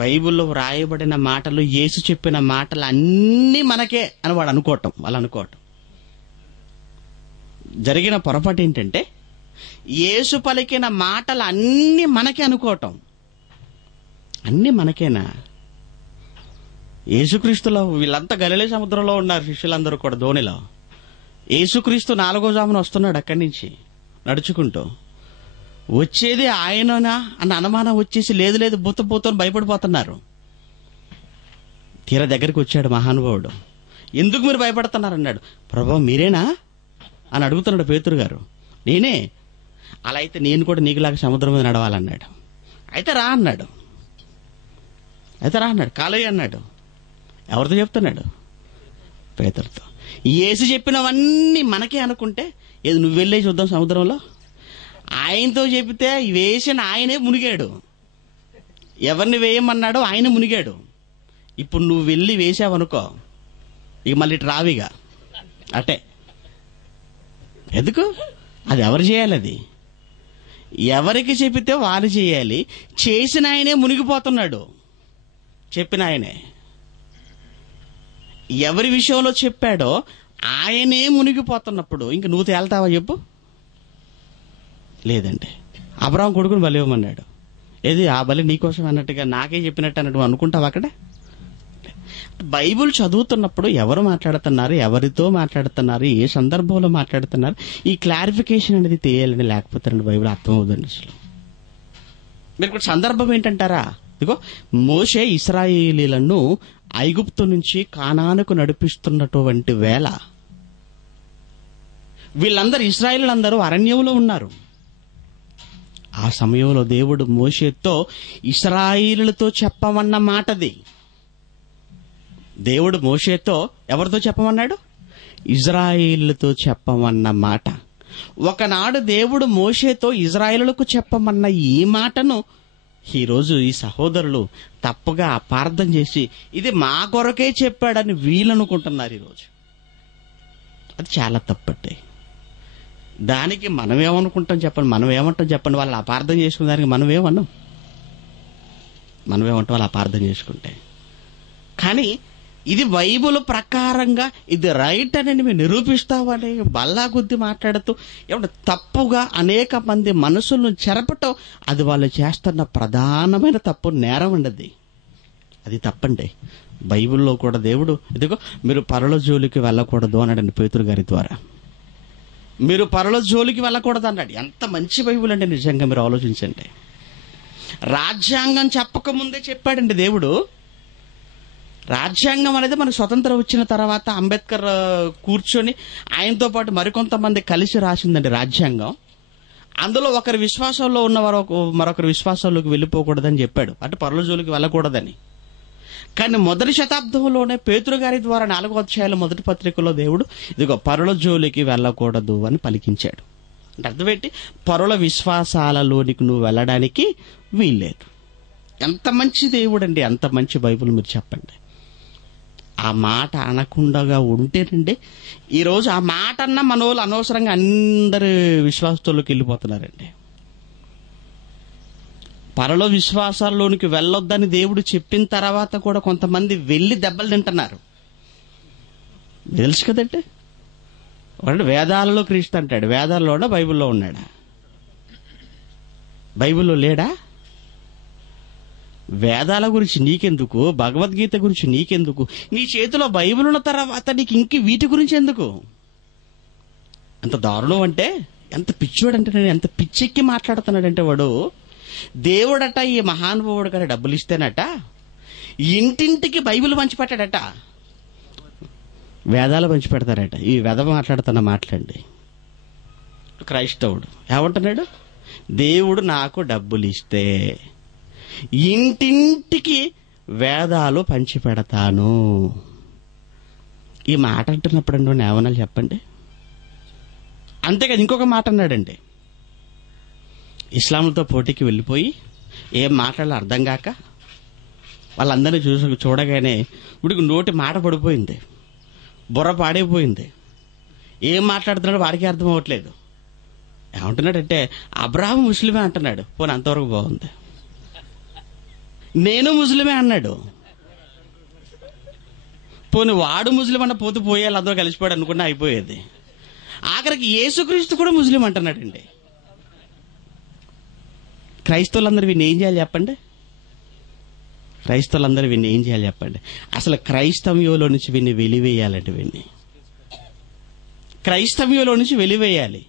బైబిల్లో వ్రాయబడిన మాటలు, యేసు చెప్పిన మాటలు అన్నీ మనకే అని వాళ్ళు అనుకోవటం. జరిగిన పొరపాటు ఏంటంటే, యేసు పలికిన మాటలు అన్నీ మనకే అనుకోవటం. అన్నీ మనకేనా? యేసుక్రీస్తులో వీళ్ళంతా గలిలే సముద్రంలో ఉన్నారు, శిష్యులందరూ కూడా ధోనిలో. యేసుక్రీస్తు 4వ జామున వస్తున్నాడు అక్కడి నుంచి నడుచుకుంటూ. వచ్చేది ఆయననా అన్న అనుమానం వచ్చేసి, లేదు భూతని భయపడిపోతున్నారు. తీరా దగ్గరికి వచ్చాడు మహానుభావుడు. ఎందుకు మీరు భయపడుతున్నారు అన్నాడు. ప్రభు మీరేనా అని అడుగుతున్నాడు పేతురు గారు. నేనే. అలా అయితే నేను కూడా నీకులాగా సముద్రం మీద నడవాలన్నాడు. అయితే రా అన్నాడు. కాలేయ అన్నాడు. ఎవరితో చెప్తున్నాడు? పేతురుతో. యేసు చెప్పినవన్నీ మనకే అనుకుంటే, ఏది నువ్వు వెళ్ళే చూద్దాం సముద్రంలో. ఆయనతో చెబితే వేసిన ఆయనే మునిగాడు. ఎవరిని వేయమన్నాడో ఆయన మునిగాడు. ఇప్పుడు నువ్వు వెళ్ళి వేసావనుకో, ఇక మళ్ళీ ట్రావిగా అటే. ఎందుకు? అది ఎవరు చేయాలి? అది ఎవరికి చెబితే వారు చేయాలి. చేసిన ఆయనే మునిగిపోతున్నాడు, చెప్పిన ఆయనే. ఎవరి విషయంలో చెప్పాడో ఆయనే మునిగిపోతున్నప్పుడు ఇంక నువ్వు తేల్తావా చెప్పు? లేదండి. అబ్రాహాం కొడుకుని బలి ఇవ్వమన్నాడు. ఏది ఆ బలి నీకోసం అన్నట్టుగా, నాకే చెప్పినట్టు అన్నట్టు అనుకుంటావు అక్కడే? బైబుల్ చదువుతున్నప్పుడు ఎవరు మాట్లాడుతున్నారు, ఎవరితో మాట్లాడుతున్నారు, ఏ సందర్భంలో మాట్లాడుతున్నారు, ఈ క్లారిఫికేషన్ అనేది తెలియాలని. లేకపోతే బైబిల్ అర్థమవుతుంది అసలు. మీరు ఇప్పుడు సందర్భం ఏంటంటారా? ఇదిగో మోషే ఇశ్రాయేలీలను ఐగుప్తు నుంచి కానానుకు నడిపిస్తున్నటువంటి వేళ వీళ్ళందరూ, ఇశ్రాయేలీలందరూ అరణ్యంలో ఉన్నారు. ఆ సమయంలో దేవుడు మోషేతో ఇశ్రాయేలులతో చెప్పమన్న మాటది. దేవుడు మోషేతో ఎవరితో చెప్పమన్నాడు? ఇశ్రాయేలులతో చెప్పమన్న మాట. ఒకనాడు దేవుడు మోషేతో ఇశ్రాయేలులకు చెప్పమన్న ఈ మాటను ఈరోజు ఈ సహోదరులు తప్పుగా అపార్థం చేసి, ఇది మా కొరకే చెప్పాడని వీళ్ళనుకుంటున్నారు ఈరోజు. అది చాలా తప్పట్టే. దానికి మనం ఏమనుకుంటాం చెప్పండి? మనం ఏమంటాం చెప్పండి? వాళ్ళు అపార్థం చేసుకునే దానికి మనం ఏమన్నాం? వాళ్ళు అపార్థం చేసుకుంటే. కానీ ఇది బైబుల్ ప్రకారంగా ఇది రైట్ అని మేము నిరూపిస్తామని బల్లా గుద్ది మాట్లాడుతూ ఏమంటే తప్పుగా అనేక మంది మనసులను చెరపటం, అది వాళ్ళు చేస్తున్న ప్రధానమైన తప్పు, నేరం అండి. అది తప్పండి. బైబిల్లో కూడా దేవుడు ఇదిగో మీరు పరల జోలికి వెళ్ళకూడదు అన్నాడండి పేతురు గారి ద్వారా. మీరు పరల జోలికి వెళ్ళకూడదు అన్నాడు. ఎంత మంచి బైబిల్ అండి నిజంగా, మీరు ఆలోచించండి. రాజ్యాంగం చెప్పకముందే చెప్పాడండి దేవుడు. రాజ్యాంగం అనేది మనకు స్వతంత్రం వచ్చిన తర్వాత అంబేద్కర్ కూర్చొని ఆయనతో పాటు మరికొంతమంది కలిసి రాసిందండి రాజ్యాంగం. అందులో ఒకరి విశ్వాసంలో ఉన్నవారు మరొకరి విశ్వాసంలోకి వెళ్ళిపోకూడదని చెప్పాడు, అంటే పరుల జోలికి వెళ్ళకూడదని. కానీ మొదటి శతాబ్దంలోనే పేతురు గారి ద్వారా 4వ అధ్యాయంలో మొదటి పత్రికలో దేవుడు ఇదిగో పరుల జోలికి వెళ్ళకూడదు అని పలికించాడు. అంటే అర్థమేంటి? పరుల విశ్వాసాలలోనికి నువ్వు వెళ్ళడానికి వీల్లేదు. ఎంత మంచి దేవుడు అండి, ఎంత మంచి బైబిల్ మీరు చెప్పండి. ఆ మాట అనకుండా ఉంటేనండి ఈరోజు ఆ మాట అన్న మన వాళ్ళు అనవసరంగా అందరి విశ్వాసంలోకి వెళ్ళిపోతున్నారండి. పరలో విశ్వాసాల్లోనికి వెళ్ళొద్దని దేవుడు చెప్పిన తర్వాత కూడా కొంతమంది వెళ్ళి దెబ్బలు తింటున్నారు. తెలుసు కదండి. ఒకటి వేదాలలో క్రీస్తు అంటాడు. వేదాల్లోనా బైబిల్లో ఉన్నాడా? బైబిల్లో లేడా? వేదాల గురించి నీకెందుకు, భగవద్గీత గురించి నీకెందుకు, నీ చేతిలో బైబిల్ ఉన్న తర్వాత నీకు ఇంక వీటి గురించి ఎందుకు? అంత దారుణం అంటే, ఎంత పిచ్చోడంటే, నేను ఎంత పిచ్చెక్కి మాట్లాడుతున్నాడంటే వాడు, దేవుడట ఈ మహానుభావుడు గారు డబ్బులు ఇస్తేనట ఇంటింటికి బైబిల్ పంచిపెట్టాడట, వేదాలు పంచిపెడతారట. ఈ వేద మాట్లాడుతున్న మాట్లాడండి. క్రైస్తవుడు ఏమంటున్నాడు? దేవుడు నాకు డబ్బులు ఇస్తే ఇంటింటికి వేదాలు పంచిపెడతాను. ఈ మాట అంటున్నప్పుడు అండి ఏమనాలి చెప్పండి? అంతేకాదు ఇంకొక మాట అన్నాడండి. ఇస్లాంలతో పోటీకి వెళ్ళిపోయి ఏం మాట్లాడాలో అర్థం కాక వాళ్ళందరినీ చూడగానే వీడికి నోటి మాట పడిపోయింది, బుర్ర పాడైపోయింది, ఏం మాట్లాడుతున్నాడో వాడికి అర్థం అవ్వట్లేదు. ఏమంటున్నాడంటే అబ్రాహాం ముస్లిమే అంటున్నాడు. పోనీ అంతవరకు బాగుంది. నేను ముస్లిమే అన్నాడు. పోనీ వాడు ముస్లిం అన్న పోతూ పోయేయాలి, అందరూ కలిసిపోయాడు అనుకున్నా అయిపోయేది. ఆఖరికి యేసుక్రీస్తు కూడా ముస్లిం అంటున్నాడండి. క్రైస్తవులందరూ వీడిని ఏం చేయాలి చెప్పండి? క్రైస్తవులందరూ వీడిని ఏం చేయాలి చెప్పండి? అసలు క్రైస్తవ్యంలో నుంచి వీడిని వెలివేయాలంటే, వీడిని క్రైస్తవ్యంలో నుంచి వెలివేయాలి.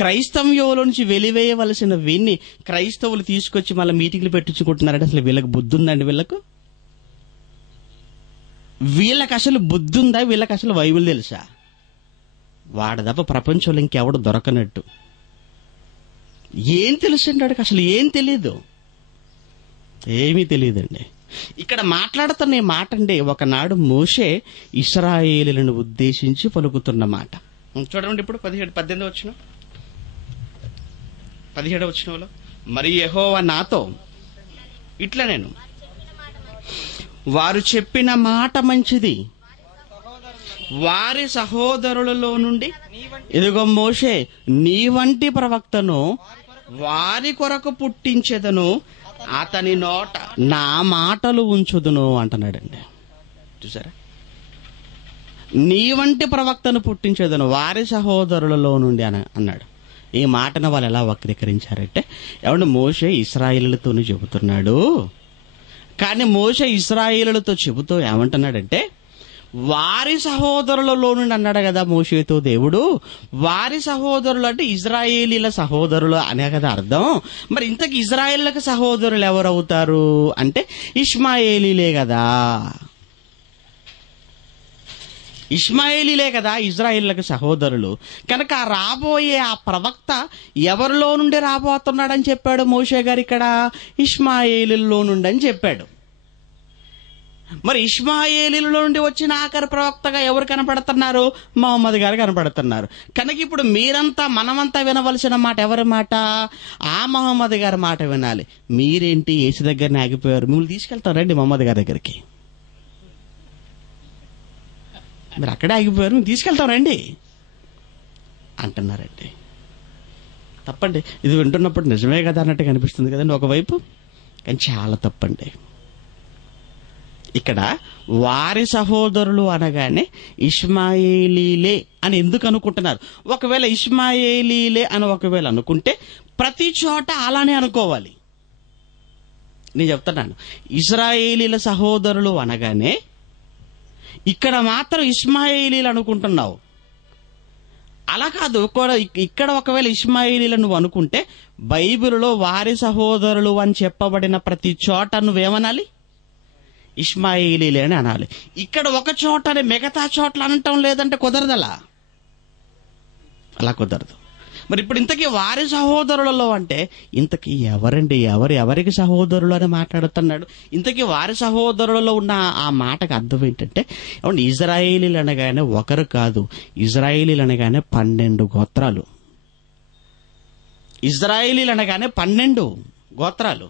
క్రైస్తవ్యంలో నుంచి వెలివేయవలసిన వీడిని క్రైస్తవులు తీసుకొచ్చి మళ్ళీ మీటింగ్లు పెట్టించుకుంటున్నారంటే అసలు వీళ్ళకి బుద్ధి ఉందండి? వీళ్ళకి అసలు బుద్ధి ఉందా? వీళ్ళకి అసలు బైబిల్ తెలుసా? వాడు తప్ప ప్రపంచంలో ఇంకెవడు దొరకనట్టు. ఏం తెలుసండి వాడికి? అసలు ఏం తెలీదు, ఏమీ తెలియదండి. ఇక్కడ మాట్లాడుతున్న మాట అండి, ఒకనాడు మోషే ఇశ్రాయేలులను ఉద్దేశించి పలుకుతున్న మాట. చూడండి ఇప్పుడు 17 వచనంలో, మరి యెహోవా నాతో ఇట్లా, నేను వారు చెప్పిన మాట మంచిది, వారి సహోదరులలో నుండి ఇదిగో మోషే నీ వంటి ప్రవక్తను వారి కొరకు పుట్టించెదను, అతని నోట నా మాటలు ఉంచుదును అంటున్నాడండి. చూసారా? నీ వంటి ప్రవక్తను పుట్టించేదను వారి సహోదరులలో నుండి అన్నాడు. ఈ మాటను వాళ్ళు ఎలా వక్రీకరించారంటే, ఏమంటే మోషే ఇశ్రాయేలులతోనే చెబుతున్నాడు, కానీ మోషే ఇశ్రాయేలులతో చెబుతూ ఏమంటున్నాడంటే వారి సహోదరులలో నుండి అన్నాడు కదా మోషేతో దేవుడు. వారి సహోదరులు అంటే ఇజ్రాయేలీల సహోదరులు అనే కదా అర్థం. మరి ఇంతకు ఇజ్రాయేళ్లకు సహోదరులు ఎవరవుతారు అంటే ఇష్మాయేలీలే కదా. ఇష్మాయేలీలే కదా ఇజ్రాయేళ్లకు సహోదరులు. కనుక రాబోయే ఆ ప్రవక్త ఎవరిలో నుండి రాబోతున్నాడని చెప్పాడు మోషే గారు? ఇక్కడ ఇష్మాయేలీలో నుండి అని చెప్పాడు. మరి ఇష్మాయేలీలో నుండి వచ్చిన ఆఖరి ప్రవక్తగా ఎవరు కనపడుతున్నారు? మహమ్మద్ గారు కనపడుతున్నారు. కనుక ఇప్పుడు మీరంతా మనమంతా వినవలసిన మాట ఎవరి మాట? ఆ మహమ్మద్ గారి మాట వినాలి. మీరేంటి యేసు దగ్గరనే ఆగిపోయారు? మిమ్మల్ని తీసుకెళ్తారండి మహమ్మద్ గారి దగ్గరికి. మీరు అక్కడే ఆగిపోయారు, మేము తీసుకెళ్తాం రండి అంటున్నారండి. తప్పండి. ఇది వింటున్నప్పుడు నిజమే కదా అన్నట్టుగా అనిపిస్తుంది కదండి ఒకవైపు, కానీ చాలా తప్పండి. ఇక్కడ వారి సహోదరులు అనగానే ఇష్మాయేలీలే అని ఎందుకు అనుకుంటున్నారు? ఒకవేళ ఇష్మాయేలీలే అని ఒకవేళ అనుకుంటే ప్రతి చోట అలానే అనుకోవాలి. నేను చెప్తున్నాను, ఇశ్రాయేలీల సహోదరులు అనగానే ఇక్కడ మాత్రం ఇష్మాయేలీలు అనుకుంటున్నావు. అలా కాదు. ఇక్కడ ఒకవేళ ఇష్మాయేలీలు నువ్వు అనుకుంటే బైబిల్లో వారి సహోదరులు అని చెప్పబడిన ప్రతి చోట నువ్వేమనాలి? ఇష్మాయేలీలే అని అనాలి. ఇక్కడ ఒక చోటనే మిగతా చోట్ల అనటం లేదంటే కుదరదలా, అలా కుదరదు. మరి ఇప్పుడు ఇంతకీ వారి సహోదరులలో అంటే ఇంతకీ ఎవరండి? ఎవరికి సహోదరులు అని మాట్లాడుతున్నాడు? ఇంతకీ వారి సహోదరులలో ఉన్న ఆ మాటకు అర్థం ఏంటంటే, ఇజ్రాయేలీలు అనగానే ఒకరు కాదు, ఇజ్రాయేలీలు అనగానే 12 గోత్రాలు. ఇజ్రాయేలీలు అనగానే 12 గోత్రాలు.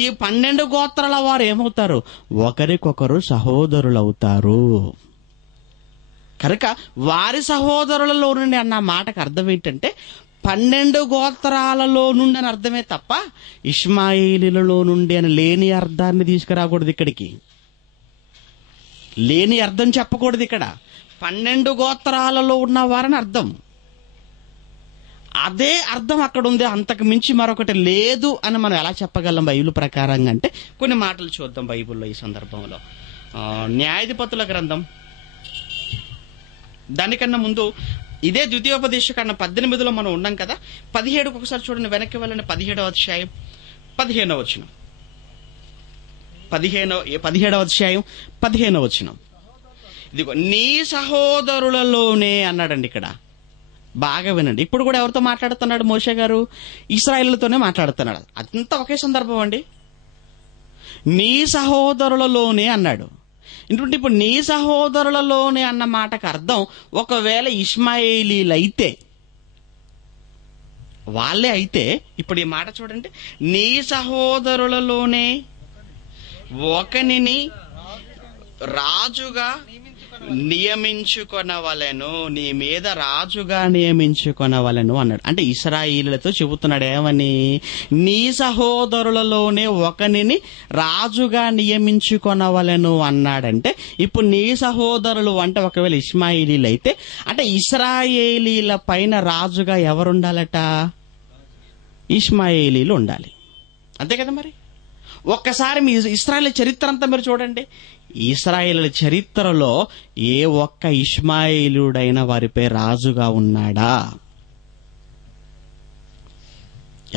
ఈ 12 గోత్రాల వారు ఏమవుతారు? ఒకరికొకరు సహోదరులు అవుతారు. కనుక వారి సహోదరులలో నుండి అన్న మాటకు అర్థం ఏంటంటే 12 గోత్రాలలో నుండి అని అర్థమే తప్ప ఇష్మాయేలీలలో నుండి అని లేని అర్థాన్ని తీసుకురాకూడదు. ఇక్కడికి లేని అర్థం చెప్పకూడదు. ఇక్కడ 12 గోత్రాలలో ఉన్నవారని అర్థం. అదే అర్థం అక్కడ ఉంది, అంతకు మించి మరొకటి లేదు అని మనం ఎలా చెప్పగలం బైబిల్ ప్రకారంగా అంటే కొన్ని మాటలు చూద్దాం బైబిల్లో ఈ సందర్భంలో. న్యాయాధిపతుల గ్రంథం, దానికన్నా ముందు ఇదే ద్వితీయోపదేశకాండం 18లో మనం ఉన్నాం కదా. 17కు ఒకసారి చూడండి, వెనక్కి వెళ్ళండి. 17వ అధ్యాయం 15వ వచనం. 17వ అధ్యాయం 15వ వచనం. ఇదిగో నీ సహోదరులలోనే అన్నాడండి. ఇక్కడ బాగా వినండి. ఇప్పుడు కూడా ఎవరితో మాట్లాడుతున్నాడు మోషే గారు? ఇశ్రాయేలుతోనే మాట్లాడుతున్నాడు. అంతా ఒకే సందర్భం అండి. నీ సహోదరులలోనే అన్నాడు. ఎందుకంటే ఇప్పుడు నీ సహోదరులలోనే అన్న మాటకు అర్థం ఒకవేళ ఇష్మాయేలీలైతే, వాళ్ళే అయితే, ఇప్పుడు ఈ మాట చూడండి, నీ సహోదరులలోనే ఒకనిని రాజుగా నియమించుకొనవలెను, నీ మీద రాజుగా నియమించుకొనవలెను అన్నాడు. అంటే ఇశ్రాయేలులతో చెబుతున్నాడు ఏమని? నీ సహోదరులలోనే ఒకనిని రాజుగా నియమించుకొనవలెను అన్నాడంటే ఇప్పుడు నీ సహోదరులు అంటే ఒకవేళ ఇష్మాయేలీలు అయితే అంటే ఇశ్రాయేలీల పైన రాజుగా ఎవరుండాలట? ఇష్మాయేలీలు ఉండాలి. అంతే కదా మరి. ఒక్కసారి మీ ఇశ్రాయేలు చరిత్ర అంతా మీరు చూడండి. ఇశ్రాయేలు చరిత్రలో ఏ ఒక్క ఇష్మాయేలుడైనా వారిపై రాజుగా ఉన్నాడా?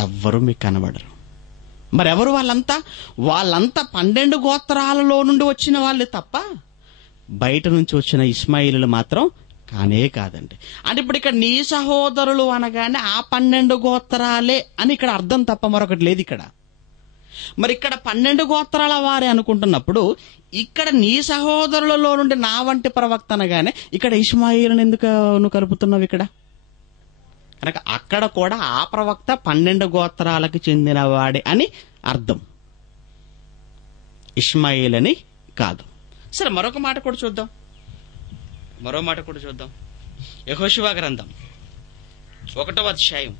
ఎవ్వరూ మీకు కనబడరు. మరెవరు వాళ్ళంతా? 12 గోత్రాలలో నుండి వచ్చిన వాళ్ళే తప్ప బయట నుంచి వచ్చిన ఇష్మాయేలులు మాత్రం కానే కాదండి. అంటే ఇప్పుడు ఇక్కడ నీ సహోదరులు అనగానే ఆ 12 గోత్రాలే అని ఇక్కడ అర్థం తప్ప మరొకటి లేదు ఇక్కడ. మరి ఇక్కడ 12 గోత్రాల వారే అనుకుంటున్నప్పుడు ఇక్కడ నీ సహోదరులలో నుండి నా వంటి ప్రవక్త అనగానే ఇక్కడ ఇష్మాయేలును ఎందుకు నువ్వు కలుపుతున్నావు ఇక్కడ? కనుక అక్కడ కూడా ఆ ప్రవక్త 12 గోత్రాలకు చెందినవాడే అని అర్థం, ఇష్మాయేల్ అని కాదు. సరే, మరో మాట కూడా చూద్దాం. యెహోషువ గ్రంథం 1వ అధ్యాయం,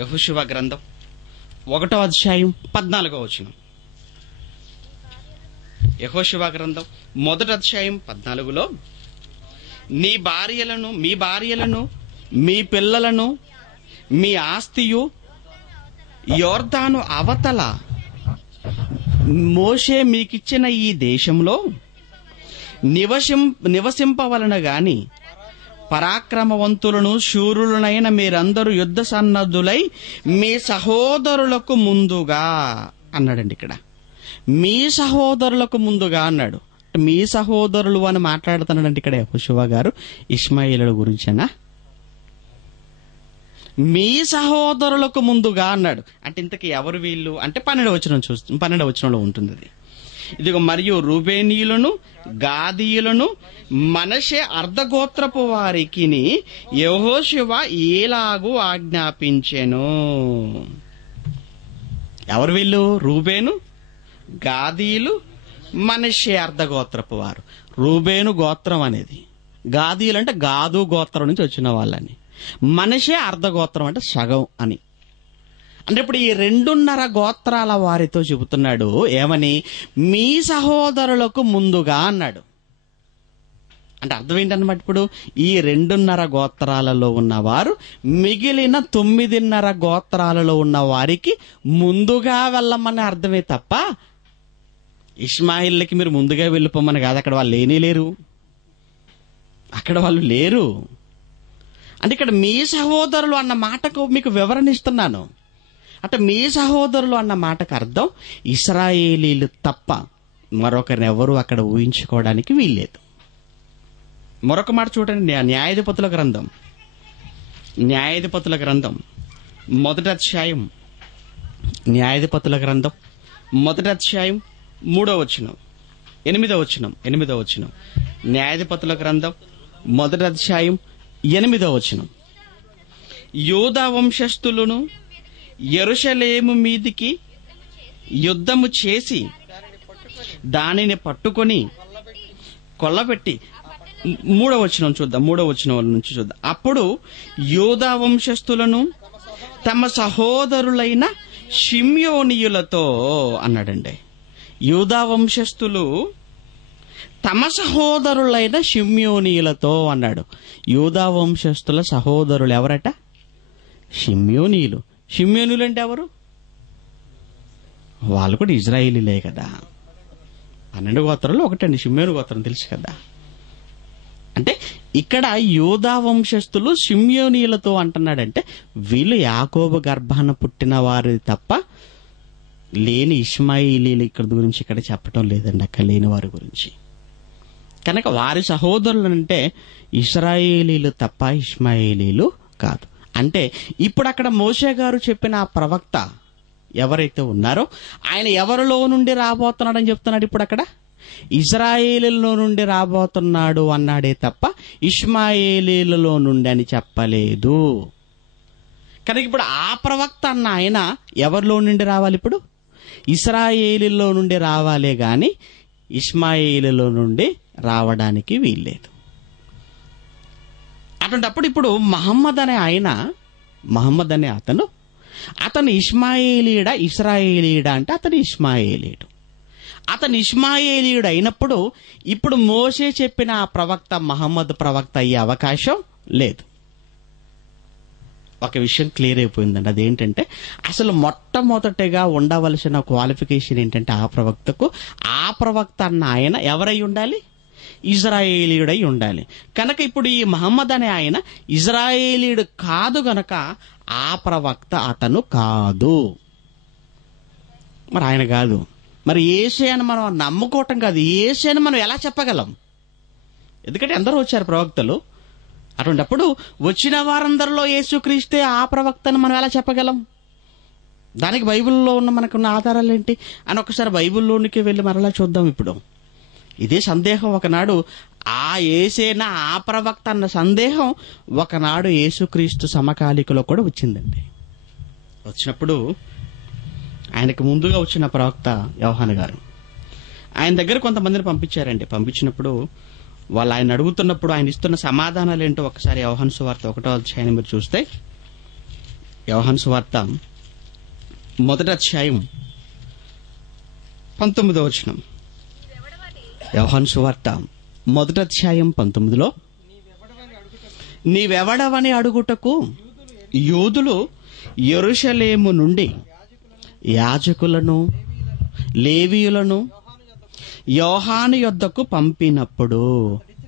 యెహోషువ గ్రంథం 1వ అధ్యాయం 14వ వచనం. యెహోషువ గ్రంథం 1వ అధ్యాయం 14లో మీ భార్యలను మీ పిల్లలను మీ ఆస్తియు యోర్దాను అవతల మోషే మీకిచ్చిన ఈ దేశంలో నివసింపవలన గాని పరాక్రమవంతులను శూరులనైన మీరందరూ యుద్ధ సన్నద్ధులై మీ సహోదరులకు ముందుగా అన్నాడండి. ఇక్కడ మీ సహోదరులకు ముందుగా అన్నాడు. మీ సహోదరులు అని మాట్లాడుతున్నాడంటే ఇక్కడ యెహోషువ గారు ఇష్మాయేలుల గురించేనా? మీ సహోదరులకు ముందుగా అన్నాడు అంటే ఇంతకీ ఎవరు వీళ్ళు అంటే 12వ వచనంలో ఉంటుంది అది. ఇదిగో మరియు రూబేనీయులను గాదీయులను మనషే అర్ధగోత్రపు వారికి యెహోషువ ఏలాగు ఆజ్ఞాపించెను. ఎవరు వీళ్ళు? రూబేను, గాదీయులు, మనషే అర్ధగోత్రపు వారు. రూబేను గోత్రం అనేది, గాదీయులు అంటే గాదు గోత్రం నుంచి వచ్చిన వాళ్ళని, మనషే అర్ధగోత్రం అంటే సగం అని. అంటే ఇప్పుడు ఈ 2.5 గోత్రాల వారితో చెబుతున్నాడు ఏమని? మీ సహోదరులకు ముందుగా అన్నాడు. అంటే అర్థం ఏంటన్నమాట? ఇప్పుడు ఈ 2.5 గోత్రాలలో ఉన్నవారు మిగిలిన 9.5 గోత్రాలలో ఉన్న వారికి ముందుగా వెళ్ళమని అర్థమే తప్ప ఇష్మాయిల్కి మీరు ముందుగా వెళ్ళిపోమని కాదు. అక్కడ వాళ్ళు లేరు, అక్కడ వాళ్ళు లేరు. అంటే ఇక్కడ మీ సహోదరులు అన్న మాటకు మీకు వివరణ ఇస్తున్నాను. అంటే మీ సహోదరులు అన్న మాటకు అర్థం ఇశ్రాయేలీలు తప్ప మరొకరిని ఎవరు అక్కడ ఊహించుకోవడానికి వీల్లేదు. మరొక మాట చూడండి, న్యాయాధిపతుల గ్రంథం 1వ అధ్యాయం, న్యాయాధిపతుల గ్రంథం 1వ అధ్యాయం 3వ వచనం, 8వ వచనం. న్యాయాధిపతుల గ్రంథం 1వ అధ్యాయం 8వ వచనం. యూదా వంశస్థులను యెరూషలేము మీదికి యుద్ధము చేసి దానిని పట్టుకొని కొల్లబెట్టి 3వ వచనం చూద్దాం. 3వ వచనం నుంచి చూద్దాం. అప్పుడు యూదా వంశస్థులను తమ సహోదరులైన షిమ్యోనీయులతో అన్నాడండి. యూదా వంశస్థులు తమ సహోదరులైన షిమ్యోనీయులతో అన్నాడు. యూదా వంశస్థుల సహోదరులు ఎవరట? షిమ్యోనీయులు. షిమ్యోనీయులు అంటే ఎవరు? వాళ్ళు కూడా ఇజ్రాయేలీలే కదా. 12 గోత్రాలు ఒకటండి షిమ్యోను గోత్రం, తెలుసు కదా. అంటే ఇక్కడ యూదా వంశస్థులు షిమ్యోనీయులతో అంటున్నాడంటే వీళ్ళు యాకోబు గర్భాన పుట్టిన వారి తప్ప లేని ఇష్మాయిలీలు ఇక్కడ గురించి ఇక్కడ చెప్పటం లేదండి, అక్కడ లేని వారి గురించి. కనుక వారి సహోదరులు అంటే ఇశ్రాయేలీలు తప్ప ఇష్మాయేలీలు కాదు. అంటే ఇప్పుడు అక్కడ మోషే గారు చెప్పిన ఆ ప్రవక్త ఎవరైతే ఉన్నారో ఆయన ఎవరిలో నుండి రాబోతున్నాడని చెప్తున్నాడు. ఇప్పుడు అక్కడ ఇశ్రాయేలీలో నుండి రాబోతున్నాడు అన్నాడే తప్ప ఇష్మాయేలీలలో నుండి అని చెప్పలేదు. కనుక ఇప్పుడు ఆ ప్రవక్త అన్న ఆయన ఎవరిలో నుండి రావాలి? ఇప్పుడు ఇశ్రాయేలీలో నుండి రావాలే గాని ఇష్మాయేలీలో నుండి రావడానికి వీల్లేదు. అటువంటిప్పుడు ఇప్పుడు మహమ్మద్ అనే అతను ఇష్మాయేలీయుడా ఇశ్రాయేలీయుడా అంటే అతను ఇష్మాయేలీయుడు. అతను ఇష్మాయేలీయుడు అయినప్పుడు ఇప్పుడు మోషే చెప్పిన ఆ ప్రవక్త మహమ్మద్ ప్రవక్త అయ్యే అవకాశం లేదు. ఒక విషయం క్లియర్ అయిపోయిందండి. అదేంటంటే అసలు మొట్టమొదటిగా ఉండవలసిన క్వాలిఫికేషన్ ఏంటంటే ఆ ప్రవక్త అన్న ఆయన ఎవరై ఉండాలి? ఇజ్రాయేలీయుడై ఉండాలి. కనుక ఇప్పుడు ఈ మహమ్మద్ అనే ఆయన ఇజ్రాయేలీయుడు కాదు గనక ఆ ప్రవక్త అతను కాదు. మరి ఆయన కాదు, మరి యేషయాను మనం నమ్ముకోవటం కాదు, యేషయాను మనం ఎలా చెప్పగలం? ఎందుకంటే అందరూ వచ్చారు ప్రవక్తలు. అటువంటిప్పుడు వచ్చిన వారందరిలో యేసుక్రీస్తే ఆ ప్రవక్తను మనం ఎలా చెప్పగలం? దానికి బైబిల్లో ఉన్న మనకున్న ఆధారాలు ఏంటి అని ఒకసారి బైబిల్లోనికి వెళ్ళి మరలా చూద్దాం. ఇప్పుడు ఇదే సందేహం ఒకనాడు ఆ యేసేనా ఆ ప్రవక్త అన్న సందేహం ఒకనాడు యేసుక్రీస్తు సమకాలికలో కూడా వచ్చిందండి. వచ్చినప్పుడు ఆయనకు ముందుగా వచ్చిన ప్రవక్త యోహాను గారు ఆయన దగ్గర కొంతమందిని పంపించారండి. పంపించినప్పుడు వాళ్ళు ఆయన అడుగుతున్నప్పుడు ఆయన ఇస్తున్న సమాధానాలు ఏంటో ఒకసారి యోహాను సువార్త 1వ అధ్యాయం మీరు చూస్తే, యోహాను సువార్త 1వ అధ్యాయం 19వ వచనం. యోహాను సువార్త 1వ అధ్యాయం 19లో నీవెవడవని అడుగుటకు యూదులు యెరూషలేము నుండి యాజకులను లేవీయులను యోహాను యొద్దకు పంపినప్పుడు,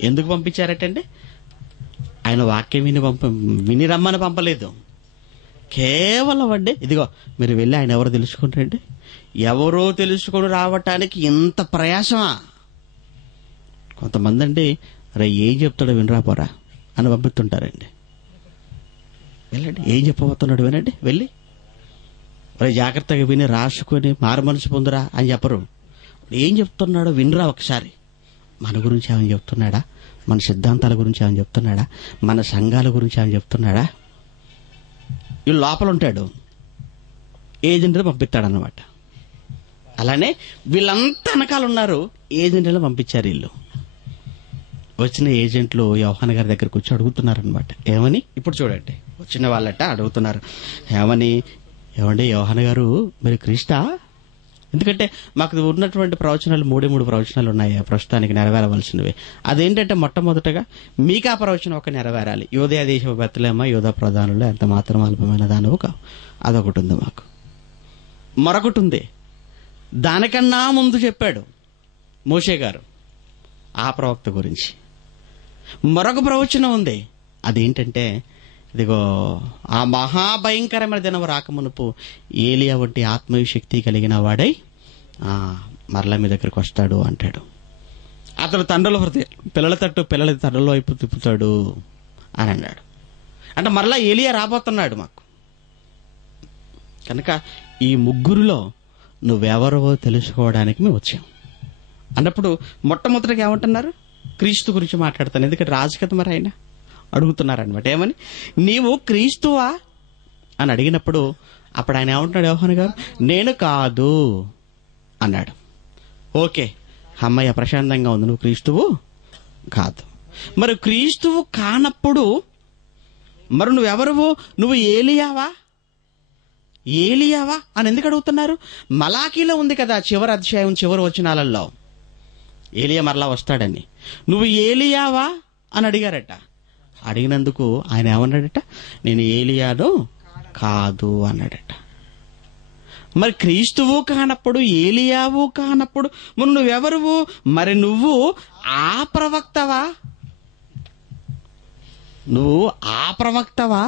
ఎందుకు పంపించారటండి? ఆయన వాక్యం విని రమ్మని పంపలేదు. కేవలం అండి ఇదిగో మీరు వెళ్ళి ఆయన ఎవరో తెలుసుకుంటారండి. ఎవరో తెలుసుకొని రావటానికి ఇంత ప్రయాసమా? కొంతమంది అండి రే ఏం చెప్తాడో వినరాపోరా అని పంపిస్తుంటారండి. వెళ్ళండి, ఏం చెప్పబోతున్నాడు వినండి, వెళ్ళి రే జాగ్రత్తగా విని రాసుకొని మారు మనసు పొందురా అని చెప్పరు. ఏం చెప్తున్నాడో వినరా ఒకసారి. మన గురించి ఏమని చెప్తున్నాడా? మన సిద్ధాంతాల గురించి ఏమని చెప్తున్నాడా? మన సంఘాల గురించి ఏమని చెప్తున్నాడా? వీళ్ళు లోపల ఉంటాడు, ఏజెంట్ని పంపిస్తాడన్నమాట. అలానే వీళ్ళంతా వెనకాల ఉన్నారు, ఏజెంట్లను పంపించారు. వీళ్ళు వచ్చిన ఏజెంట్లు యోహాను గారి దగ్గరకు వచ్చి అడుగుతున్నారనమాట. ఏమని? ఇప్పుడు చూడండి, వచ్చిన వాళ్ళట అడుగుతున్నారు. ఏమండి యోహాను గారు మీరు క్రీస్తా? ఎందుకంటే మాకు ఉన్నటువంటి ప్రవచనాలు 3 ప్రవచనాలు ఉన్నాయి ప్రస్తుతానికి నెరవేరవలసినవి. అదేంటంటే మొట్టమొదటగా మీకు ఆ ప్రవచనం ఒక నెరవేరాలి. యూదయ దేశ బెత్లెహేమ యూదా ప్రధానులు ఎంత మాత్రం అల్పమైన దానవు కావు. అదొకటి ఉంది మాకు. మరొకటి ఉంది, దానికన్నా ముందు చెప్పాడు మోషే గారు ఆ ప్రవక్త గురించి. మరొక ప్రవచనం ఉంది, అదేంటంటే ఇదిగో ఆ మహాభయంకరమైన దినం రాకమునుపు ఏలియా వంటి ఆత్మీయ శక్తి కలిగిన వాడై మరలా మీ దగ్గరికి వస్తాడు అంటాడు. అతడు తండ్రుల పిల్లల తట్టు పిల్లల తండ్రుల వైపు తిప్పుతాడు అని అన్నాడు. అంటే మరలా ఏలియా రాబోతున్నాడు మాకు. కనుక ఈ ముగ్గురులో నువ్వెవరో తెలుసుకోవడానికి మేము వచ్చాం అన్నప్పుడు మొట్టమొదటిగా ఏమంటున్నారు? క్రీస్తు గురించి మాట్లాడతాను. ఎందుకంటే రాజు కదా మరి ఆయన అడుగుతున్నారనమాట. ఏమని? నీవు క్రీస్తువా అని అడిగినప్పుడు అప్పుడు ఆయన ఏమంటున్నాడు యోహాను గారు? నేను కాదు అన్నాడు. ఓకే అమ్మయ్య, ప్రశాంతంగా ఉంది, నువ్వు క్రీస్తువు కాదు. మరి క్రీస్తువు కానప్పుడు మరి నువ్వెవరువు? నువ్వు ఏలియావా అని ఎందుకు అడుగుతున్నారు? మలాకీలో ఉంది కదా చివరి అధ్యాయం చివరి వచనాలలో ఏలియా మరలా వస్తాడని. నువ్వు ఏలియావా అని అడిగారట. అడిగినందుకు ఆయన ఏమన్నాడట, నేను ఏలియాను కాదు అన్నాడట. మరి క్రీస్తువు కానప్పుడు, ఏలియావు కానప్పుడు మరి నువ్వెవరువు? మరి నువ్వు ఆ ప్రవక్తవా? నువ్వు ఆ ప్రవక్తవా?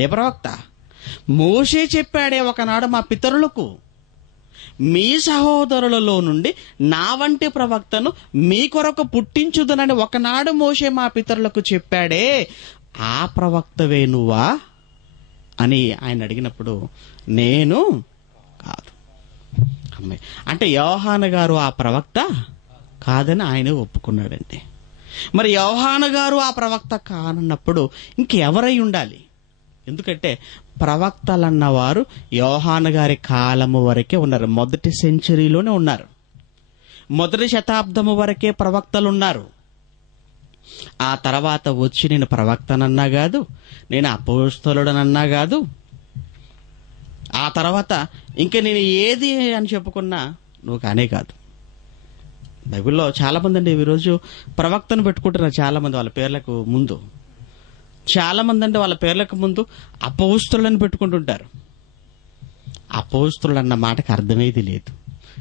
ఏ ప్రవక్త? మోషే చెప్పాడే ఒకనాడు మా పితరులకు, మీ సహోదరులలో నుండి నా వంటి ప్రవక్తను మీ కొరకు పుట్టించుదనని ఒకనాడు మోషే మా పితరులకు చెప్పాడే, ఆ ప్రవక్తవే నువ్వా అని ఆయన అడిగినప్పుడు నేను కాదు. అంటే యోహాను గారు ఆ ప్రవక్త కాదని ఆయన ఒప్పుకున్నాడండి. మరి యోహాను గారు ఆ ప్రవక్త కానన్నప్పుడు ఇంకెవరై ఉండాలి? ఎందుకంటే ప్రవక్తలన్నవారు యోహాను గారి కాలము వరకే ఉన్నారు. మొదటి సెంచరీలోనే ఉన్నారు. మొదటి శతాబ్దము వరకే ప్రవక్తలు ఉన్నారు. ఆ తర్వాత వచ్చి నేను ప్రవక్తనన్నా కాదు, నేను అపోస్తలుడనన్నా కాదు, ఆ తర్వాత ఇంకా నేను ఏది అని చెప్పుకున్నా నువ్వు కానే కాదు. బైబిల్లో చాలా మంది అండి ఈరోజు ప్రవక్తను పెట్టుకుంటున్నారు. చాలా మంది వాళ్ళ పేర్లకు ముందు, చాలా మంది అంటే వాళ్ళ పేర్లకు ముందు అపోస్తలులను పెట్టుకుంటుంటారు. అపోస్తలుడు అన్న మాటకు అర్థమేది లేదు,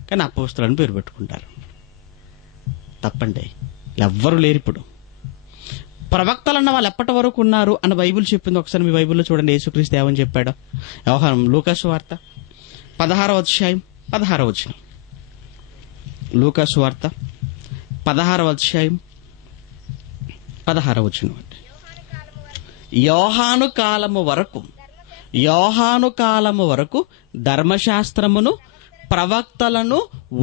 కానీ అపోస్తలుని పేరు పెట్టుకుంటారు. తప్పండి, ఎవ్వరు లేరు ఇప్పుడు. ప్రవక్తలు అన్న వాళ్ళు ఎప్పటి వరకు ఉన్నారు అని బైబిల్ చెప్పింది. ఒకసారి మీ బైబిల్లో చూడండి, యేసుక్రీస్తు ఏమని చెప్పాడు. లూకాసు వార్త 16వ అధ్యాయం 16వ వచనం. లూకాసు వార్త 16వ అధ్యాయం 16వ వచనం. యోహాను కాలము వరకు ధర్మశాస్త్రమును ప్రవక్తలను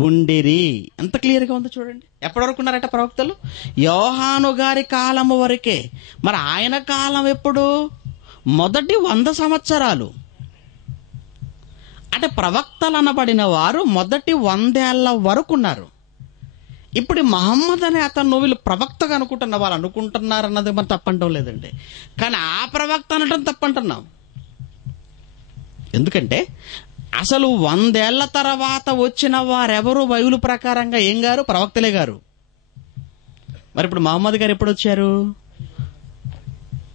ఉండిరి. ఎంత క్లియర్ గా ఉందో చూడండి. ఎప్పటి వరకు ఉన్నారట ప్రవక్తలు? యోహాను గారి కాలము వరకే. మరి ఆయన కాలం ఎప్పుడు? మొదటి 100 సంవత్సరాలు. అంటే ప్రవక్తలు అనబడిన వారు మొదటి 100 ఏళ్ల వరకు ఉన్నారు. ఇప్పుడు మహమ్మద్ అనే అతను వీళ్ళు ప్రవక్తగా అనుకుంటున్న వాళ్ళు అనుకుంటున్నారన్నది మనం తప్పంటం లేదండి, కానీ ఆ ప్రవక్త అనటం తప్పంటున్నాం. ఎందుకంటే అసలు 100 ఏళ్ల తర్వాత వచ్చిన వారెవరు బైబిల్ ప్రకారంగా ఏం గారు? ప్రవక్తలే గారు. మరి ఇప్పుడు మహమ్మద్ గారు ఎప్పుడు వచ్చారు?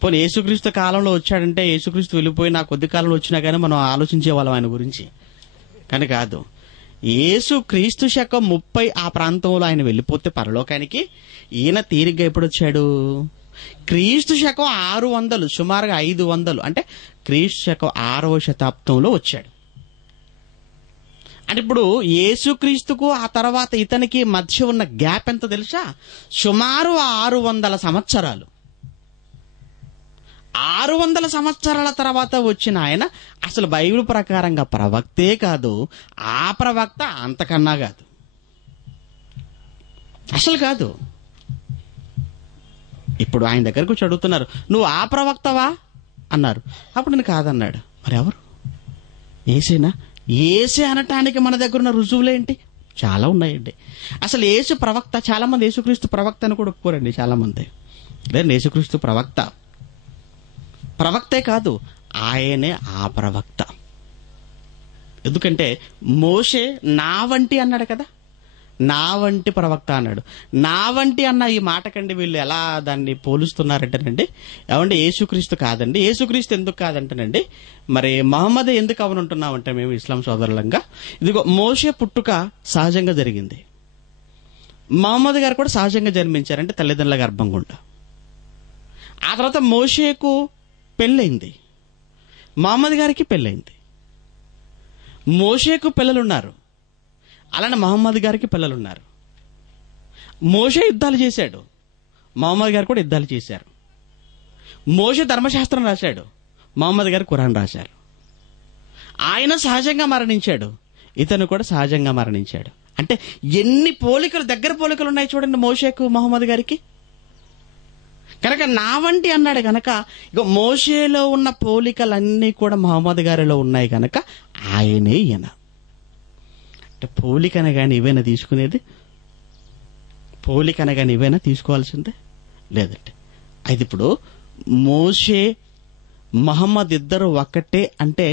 పోనీ యేసుక్రీస్తు కాలంలో వచ్చాడంటే యేసుక్రీస్తు వెళ్ళిపోయి నా కొద్ది కాలంలో వచ్చినా కానీ మనం ఆలోచించే వాళ్ళం ఆయన గురించి, కానీ కాదు. యేసుక్రీస్తు శకం 30 ఆ ప్రాంతంలో ఆయన వెళ్ళిపోతే పరలోకానికి, ఈయన తీరిగ్గా ఎప్పుడు వచ్చాడు? క్రీస్తు శకం 600, సుమారుగా 500, అంటే క్రీస్తు శకం 6వ శతాబ్దంలో వచ్చాడు. అంటే ఇప్పుడు యేసుక్రీస్తుకు ఆ తర్వాత ఇతనికి మధ్య ఉన్న గ్యాప్ ఎంత తెలుసా? సుమారు 600 సంవత్సరాలు. 600 సంవత్సరాల తర్వాత వచ్చిన ఆయన అసలు బైబిల్ ప్రకారంగా ప్రవక్తే కాదు, ఆ ప్రవక్త అంతకన్నా కాదు, అసలు కాదు. ఇప్పుడు ఆయన దగ్గరకు వచ్చి అడుగుతున్నారు, నువ్వు ఆ ప్రవక్తవా అన్నారు. అప్పుడు నేను కాదన్నాడు. మరి ఎవరు? ఏసేనా? ఏసే అనటానికి మన దగ్గర ఉన్న రుజువులేంటి? చాలా ఉన్నాయండి. అసలు యేసు ప్రవక్త, చాలా మంది యేసుక్రీస్తు ప్రవక్త అని కూడా ఒప్పుకోరండి. చాలా మంది లేదు, యేసుక్రీస్తు ప్రవక్తే కాదు, ఆయనే ఆ ప్రవక్త. ఎందుకంటే మోషే నా వంటి అన్నాడు కదా, నా వంటి ప్రవక్త అన్నాడు. నా వంటి అన్న ఈ మాటకండి వీళ్ళు ఎలా దాన్ని పోలుస్తున్నారంటేనండి, ఏమంటే యేసుక్రీస్తు కాదండి. యేసుక్రీస్తు ఎందుకు కాదంటేనండి, మరి మహమ్మద్ ఎందుకు అవనుంటున్నామంటే మేము ఇస్లాం సోదరులంగా, ఇదిగో మోషే పుట్టుక సహజంగా జరిగింది, మహమ్మద్ గారు కూడా సహజంగా జన్మించారంటే తల్లిదండ్రుల గర్భం గుండా. ఆ తర్వాత మోషేకు పెళ్ళైంది, మహమ్మద్ గారికి పెళ్ళైంది. మోషేకు పిల్లలున్నారు, అలానే మహమ్మద్ గారికి పిల్లలున్నారు. మోషే యుద్ధాలు చేశాడు, మహమ్మద్ గారు కూడా యుద్ధాలు చేశారు. మోషే ధర్మశాస్త్రం రాశాడు, మహమ్మద్ గారు ఖురాన్ రాశారు. ఆయన సహజంగా మరణించాడు, ఇతను కూడా సహజంగా మరణించాడు. అంటే ఎన్ని పోలికలు, దగ్గర పోలికలు ఉన్నాయి చూడండి మోషేకు మహమ్మద్ గారికి. కనుక నా వంటి అన్నాడు కనుక ఇక మోషేలో ఉన్న పోలికలన్నీ కూడా మహమ్మద్ గారిలో ఉన్నాయి కనుక ఆయనే ఈయన. అంటే పోలికనగాని ఇవేనా తీసుకునేది? పోలికనగాని ఇవేనా తీసుకోవాల్సిందే? లేదంటే అయితే ఇప్పుడు మోషే మహమ్మద్ ఇద్దరు ఒక్కటే అంటే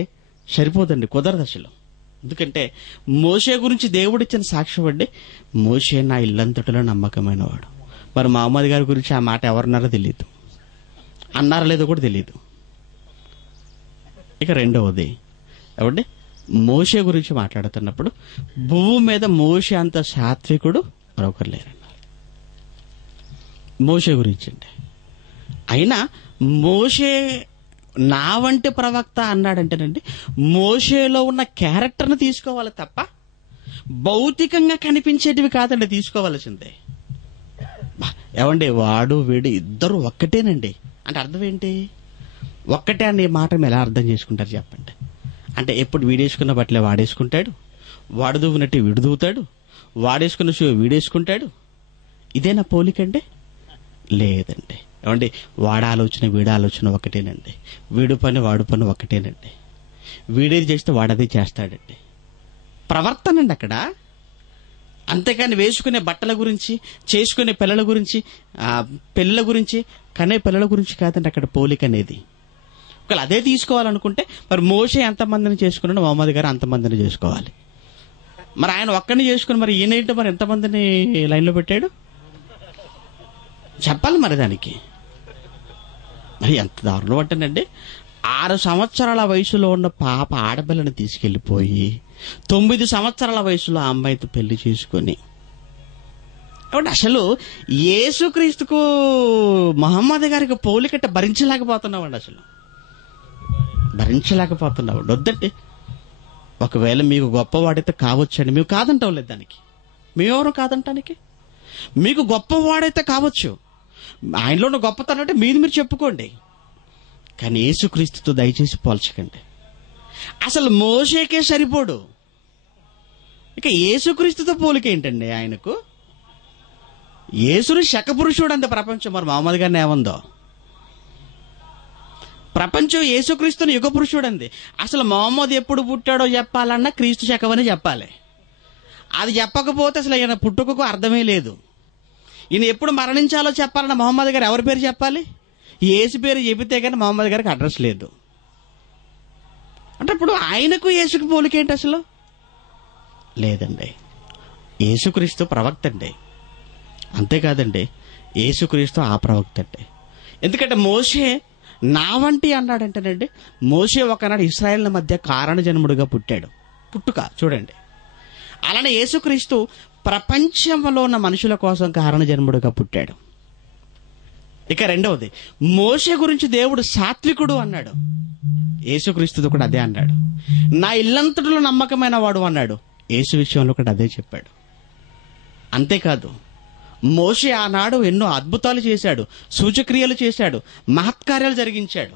సరిపోదండి, కుదరదు. అసలు ఎందుకంటే మోషే గురించి దేవుడిచ్చిన సాక్ష్యం అండి, మోషే నా ఇల్లంతటిలో నమ్మకమైన వాడు. మరి మహమ్మద్ గారి గురించి ఆ మాట ఎవరన్నారో తెలియదు, అన్నారో లేదో కూడా తెలియదు. ఇక రెండవది ఏమండి, మోషే గురించి మాట్లాడుతున్నప్పుడు భూమి మీద మోషే అంత సాత్వికుడు మరొకరు లేరన్నారు. మోషే గురించి అండి. అయినా మోషే నా వంటి ప్రవక్త అన్నాడంటేనండి, మోషేలో ఉన్న క్యారెక్టర్ని తీసుకోవాలి తప్ప భౌతికంగా కనిపించేటివి కాదండి తీసుకోవాల్సిందే. ఏమండి, వాడు వీడు ఇద్దరు ఒక్కటేనండి అంటే అర్థం ఏంటి? ఒక్కటే అనే మాట ఎలా అర్థం చేసుకుంటారు చెప్పండి? అంటే ఎప్పుడు వీడేసుకున్న బట్టలే వాడేసుకుంటాడు, వాడు దూవినట్టు వీడు దూవుతాడు, వాడేసుకున్న షూ వీడేసుకుంటాడు. ఇదేనా పోలికండి? లేదండి. ఏమండి, వాడి ఆలోచన వీడి ఆలోచన ఒకటేనండి, వీడు పని వాడు పని ఒకటేనండి. వీడేది చేస్తే వాడదే చేస్తాడండి. ప్రవర్తనండి అక్కడ. అంతేకాని వేసుకునే బట్టల గురించి, చేసుకునే పిల్లల గురించి, పిల్లల గురించి, కనే పిల్లల గురించి కాదండి అక్కడ పోలిక అనేది. ఒకవేళ అదే తీసుకోవాలనుకుంటే మరి మోషే ఎంతమందిని చేసుకున్నాడు, మహమ్మద్ గారు అంతమందిని చేసుకోవాలి. మరి ఆయన ఒక్కడిని చేసుకుని మరి ఈయన మరి ఎంతమందిని లైన్లో పెట్టాడు చెప్పాలి. మరి దానికి మరి ఎంత దారుణం అంటేనండి, 6 సంవత్సరాల వయసులో ఉన్న పాప ఆడపిల్లని తీసుకెళ్లిపోయి 9 సంవత్సరాల వయసులో ఆ అమ్మాయితో పెళ్లి చేసుకొని, కాబట్టి అసలు యేసుక్రీస్తుకు మహమ్మద్ గారికి పోలికట్ట భరించలేకపోతున్నామండి. అసలు భరించలేకపోతున్నామండి. వద్దండి. ఒకవేళ మీకు గొప్పవాడైతే కావచ్చండి, మేము కాదంటాం లేదు దానికి. మేమెవరు కాదంటానికి? మీకు గొప్పవాడైతే కావచ్చు, ఆయనలో ఉన్న గొప్పతనం అంటే మీరు చెప్పుకోండి, కానీ యేసుక్రీస్తుతో దయచేసి పోల్చకండి. అసలు మోషేకే సరిపోడు, ఇక యేసుక్రీస్తుతో పోలిక ఏంటండి ఆయనకు? యేసుని శకపురుషుడు అంత ప్రపంచం. మరి మహమ్మద్ గారిని ఏముందో ప్రపంచం యేసుక్రీస్తుని యుగ పురుషుడు అంది. అసలు మహమ్మద్ ఎప్పుడు పుట్టాడో చెప్పాలన్నా క్రీస్తు శకమని చెప్పాలి. అది చెప్పకపోతే అసలు ఈయన పుట్టుకకు అర్థమే లేదు. ఈయన ఎప్పుడు మరణించాలో చెప్పాలన్నా మహమ్మద్ గారు ఎవరి పేరు చెప్పాలి? యేసు పేరు చెబితే కానీ మహమ్మద్ గారికి అడ్రస్ లేదు. అంటే ఇప్పుడు ఆయనకు యేసుకు పోలికేంటి అసలు? లేదండి. యేసుక్రీస్తు ప్రవక్త అండి, అంతేకాదండి యేసుక్రీస్తు ఆ ప్రవక్త అండి. ఎందుకంటే మోషే నా వంటి అన్నాడంటేనండి, మోషే ఒకనాడు ఇశ్రాయేళ్ల మధ్య కారణ జన్ముడుగా పుట్టాడు. పుట్టుక చూడండి. అలానే యేసుక్రీస్తు ప్రపంచంలో ఉన్న మనుషుల కోసం కారణ జన్ముడుగా పుట్టాడు. ఇక రెండవది, మోషే గురించి దేవుడు సాత్వికుడు అన్నాడు, యేసుక్రీస్తుతో కూడా అదే అన్నాడు. నా ఇల్లంతటిలో నమ్మకమైన వాడు అన్నాడు, యేసు విషయంలో కూడా అదే చెప్పాడు. అంతేకాదు, మోషే ఆనాడు ఎన్నో అద్భుతాలు చేశాడు, సూచక్రియలు చేశాడు, మహత్కార్యాలు జరిగించాడు.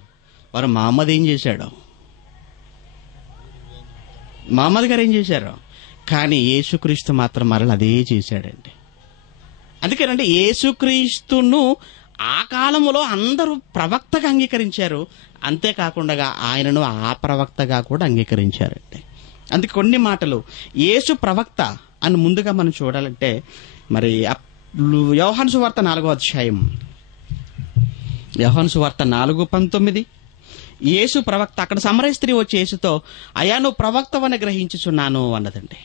వారు మహమ్మద్ ఏం చేశాడు? మహమ్మద్ గారు ఏం చేశారు? కానీ యేసుక్రీస్తు మాత్రం మరల అదే చేశాడండి. అందుకేనండి యేసుక్రీస్తును ఆ కాలంలో అందరూ ప్రవక్తగా అంగీకరించారు, అంతేకాకుండా ఆయనను ఆ ప్రవక్తగా కూడా అంగీకరించారండి. అందుకే కొన్ని మాటలు యేసు ప్రవక్త అని ముందుగా మనం చూడాలంటే, మరి యోహాను సువార్త 4వ అధ్యాయం, యోహాను సువార్త 4:19, యేసు ప్రవక్త. అక్కడ సమరయ స్త్రీ వచ్చి యేసుతో, అయ్యా నువ్వు ప్రవక్తవని గ్రహించుచున్నాను అన్నదండి.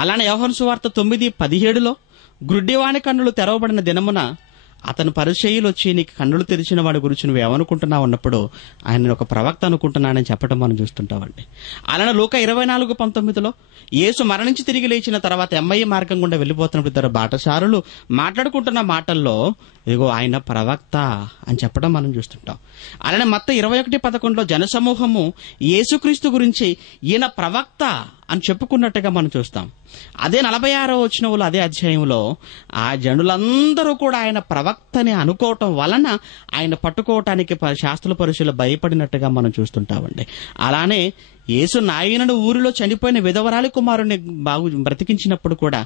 అలానే యోహాను సువార్త 9:17, గ్రుడ్డివాని కన్నులు తెరవబడిన దినమున అతను పరిచయులు వచ్చి నీకు కన్నులు తెరిచిన వాడి గురించి నువ్వు ఏమనుకుంటున్నావు అన్నప్పుడు ఆయన ఒక ప్రవక్త అనుకుంటున్నానని చెప్పడం మనం చూస్తుంటామండి. అలానే లూకా 24:19, యేసు మరణించి తిరిగి లేచిన తర్వాత ఎమ్మయ్య మార్గం గుండా వెళ్ళిపోతున్నప్పుడు ఇద్దరు బాటసారులు మాట్లాడుకుంటున్న మాటల్లో ఇదిగో ఆయన ప్రవక్త అని చెప్పడం మనం చూస్తుంటాం. అలానే మత్తయి 21:11 జనసమూహము యేసుక్రీస్తు గురించి ఈయన ప్రవక్త అని చెప్పుకున్నట్టుగా మనం చూస్తాం. అదే 46వ వచనంలో అదే అధ్యాయంలో ఆ జనులందరూ కూడా ఆయన ప్రవక్తని అనుకోవటం వలన ఆయన పట్టుకోవటానికి శాస్త్రుల పరుషులు భయపడినట్టుగా మనం చూస్తుంటామండి. అలానే యేసు నాయనను ఊరిలో చనిపోయిన విధవరాలి కుమారుని బ్రతికించినప్పుడు కూడా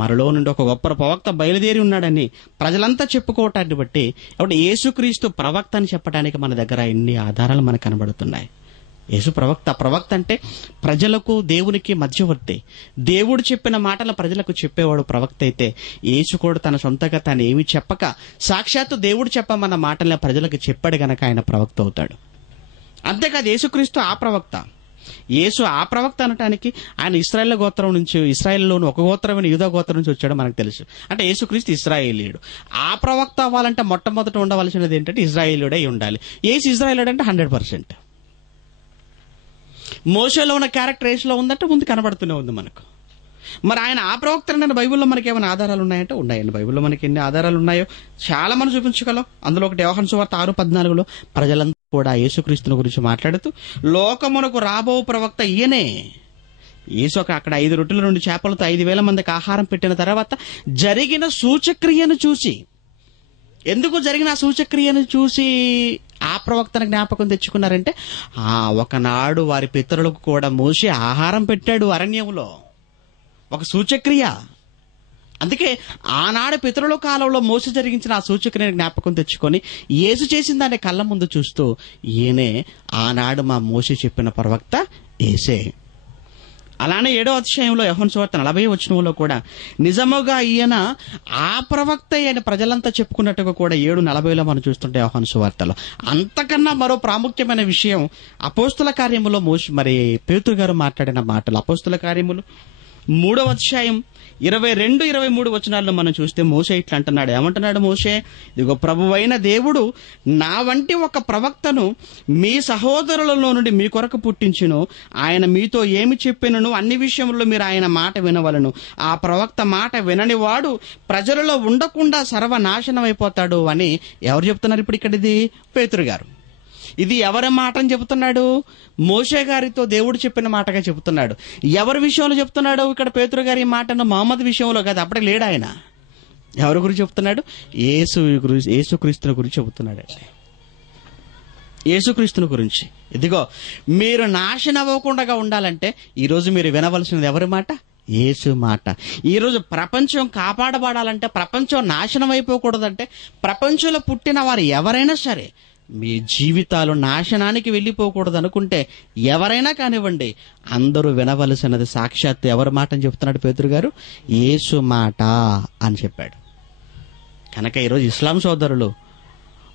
మరలో నుండి ఒక గొప్ప ప్రవక్త బయలుదేరి ఉన్నాడని ప్రజలంతా చెప్పుకోవటాన్ని బట్టి కాబట్టి యేసుక్రీస్తు ప్రవక్త అని చెప్పడానికి మన దగ్గర ఎన్ని ఆధారాలు మనకు కనబడుతున్నాయి. యేసు ప్రవక్త అంటే ప్రజలకు దేవునికి మధ్యవర్తి. దేవుడు చెప్పిన మాటల ప్రజలకు చెప్పేవాడు ప్రవక్త అయితే, యేసు కూడా తన సొంతగా తాను ఏమి చెప్పక సాక్షాత్తు దేవుడు చెప్పమన్న మాటలను ప్రజలకు చెప్పాడు గనక ఆయన ప్రవక్త అవుతాడు. అంతేకాదు యేసుక్రీస్తు ఆ ప్రవక్త. యేసు ఆ ప్రవక్త అనటానికి ఆయన ఇశ్రాయేల్ గోత్రం నుంచి, ఇశ్రాయేల్లోని ఒక గోత్రమైన యూదా గోత్రం నుంచి వచ్చాడో మనకు తెలుసు. అంటే యేసుక్రీస్తు ఇశ్రాయేలీయుడు. ఆ ప్రవక్త అవ్వాలంటే మొట్టమొదట ఉండవలసినది ఏంటంటే ఇశ్రాయేలీయుడై ఉండాలి. యేసు ఇశ్రాయేలీయుడు అంటే 100%. మోషేలో ఉన్న క్యారెక్టర్ యేసులో ఉందంటే ముందు కనబడుతూనే ఉంది మనకు. మరి ఆయన ఆ ప్రవక్త బైబిల్లో మనకి ఏమైనా ఆధారాలు ఉన్నాయంటే ఉన్నాయండి. బైబిల్లో మనకి ఎన్ని ఆధారాలు ఉన్నాయో చాలా మనం చూపించగలం. అందులో ఒకటి యోహాను సువార్త 6:14 ప్రజలంతా కూడా యేసుక్రీస్తుని గురించి మాట్లాడుతూ లోకమునకు రాబో ప్రవక్త ఈయనే. యేసు అక్కడ 5 రొట్టెల 2 చేపలతో 5,000 మందికి ఆహారం పెట్టిన తర్వాత జరిగిన సూచక్రియను చూసి, ఎందుకు జరిగిన ఆ సూచక్రియను చూసి ఆ ప్రవక్తను జ్ఞాపకం తెచ్చుకున్నారంటే, ఒకనాడు వారి పితరులకు కూడా మోషే ఆహారం పెట్టాడు అరణ్యంలో, ఒక సూచక్రియ. అందుకే ఆనాడు పితరుల కాలంలో మోసే జరిగించిన ఆ సూచక్రియను జ్ఞాపకం తెచ్చుకొని యేసు చేసిన దాన్ని కళ్ళ ముందు చూస్తూ, ఈయనే ఆనాడు మా మోసే చెప్పిన ప్రవక్త యేసే. అలానే 7వ అధ్యాయంలో యోహాను సువార్త 40వ వచనంలో కూడా నిజముగా ఈయన ఆ ప్రవక్త అని ప్రజలంతా చెప్పుకున్నట్టుగా కూడా 7:40లో మనం చూస్తుంటే యోహాను సువార్తలో. అంతకన్నా మరో ప్రాముఖ్యమైన విషయం అపోస్తుల కార్యములో మరి పేతురు గారు మాట్లాడిన మాటలు. అపోస్తుల కార్యములు 3వ అధ్యాయం 22-23 వచనాల్లో మనం చూస్తే మోషే ఇట్లా అంటున్నాడు. ఏమంటున్నాడు మోషే? ఇదిగో ప్రభువైన దేవుడు నా వంటి ఒక ప్రవక్తను మీ సహోదరులలో నుండి మీ కొరకు పుట్టించును. ఆయన మీతో ఏమి చెప్పినను అన్ని విషయంలో మీరు ఆయన మాట వినవలను. ఆ ప్రవక్త మాట వినని వాడు ప్రజలలో ఉండకుండా సర్వనాశనం అయిపోతాడు అని ఎవరు చెప్తున్నారు ఇప్పుడు? ఇక్కడ ఇది పేతురు గారు. ఇది ఎవరి మాట అని చెబుతున్నాడు? మోషే గారితో దేవుడు చెప్పిన మాటగా చెబుతున్నాడు. ఎవరి విషయంలో చెప్తున్నాడు ఇక్కడ పేతురు గారి మాటను? మహమ్మద్ విషయంలో కాదు, అప్పుడే లేడు ఆయన. ఎవరి గురించి చెప్తున్నాడు? యేసుక్రీస్తుని గురించి చెబుతున్నాడు. యేసుక్రీస్తుని గురించి. ఇదిగో మీరు నాశనం అవ్వకుండా ఉండాలంటే ఈరోజు మీరు వినవలసినది ఎవరి మాట? యేసు మాట. ఈరోజు ప్రపంచం కాపాడబడాలంటే, ప్రపంచం నాశనం అయిపోకూడదంటే, ప్రపంచంలో పుట్టిన వారు ఎవరైనా సరే మీ జీవితాలు నాశనానికి వెళ్ళిపోకూడదు అనుకుంటే ఎవరైనా కానివ్వండి, అందరూ వినవలసినది సాక్షాత్ ఎవరి మాట అని చెప్తున్నాడు పేతురు గారు? యేసు మాట అని చెప్పాడు. కనుక ఈరోజు ఇస్లాం సోదరులు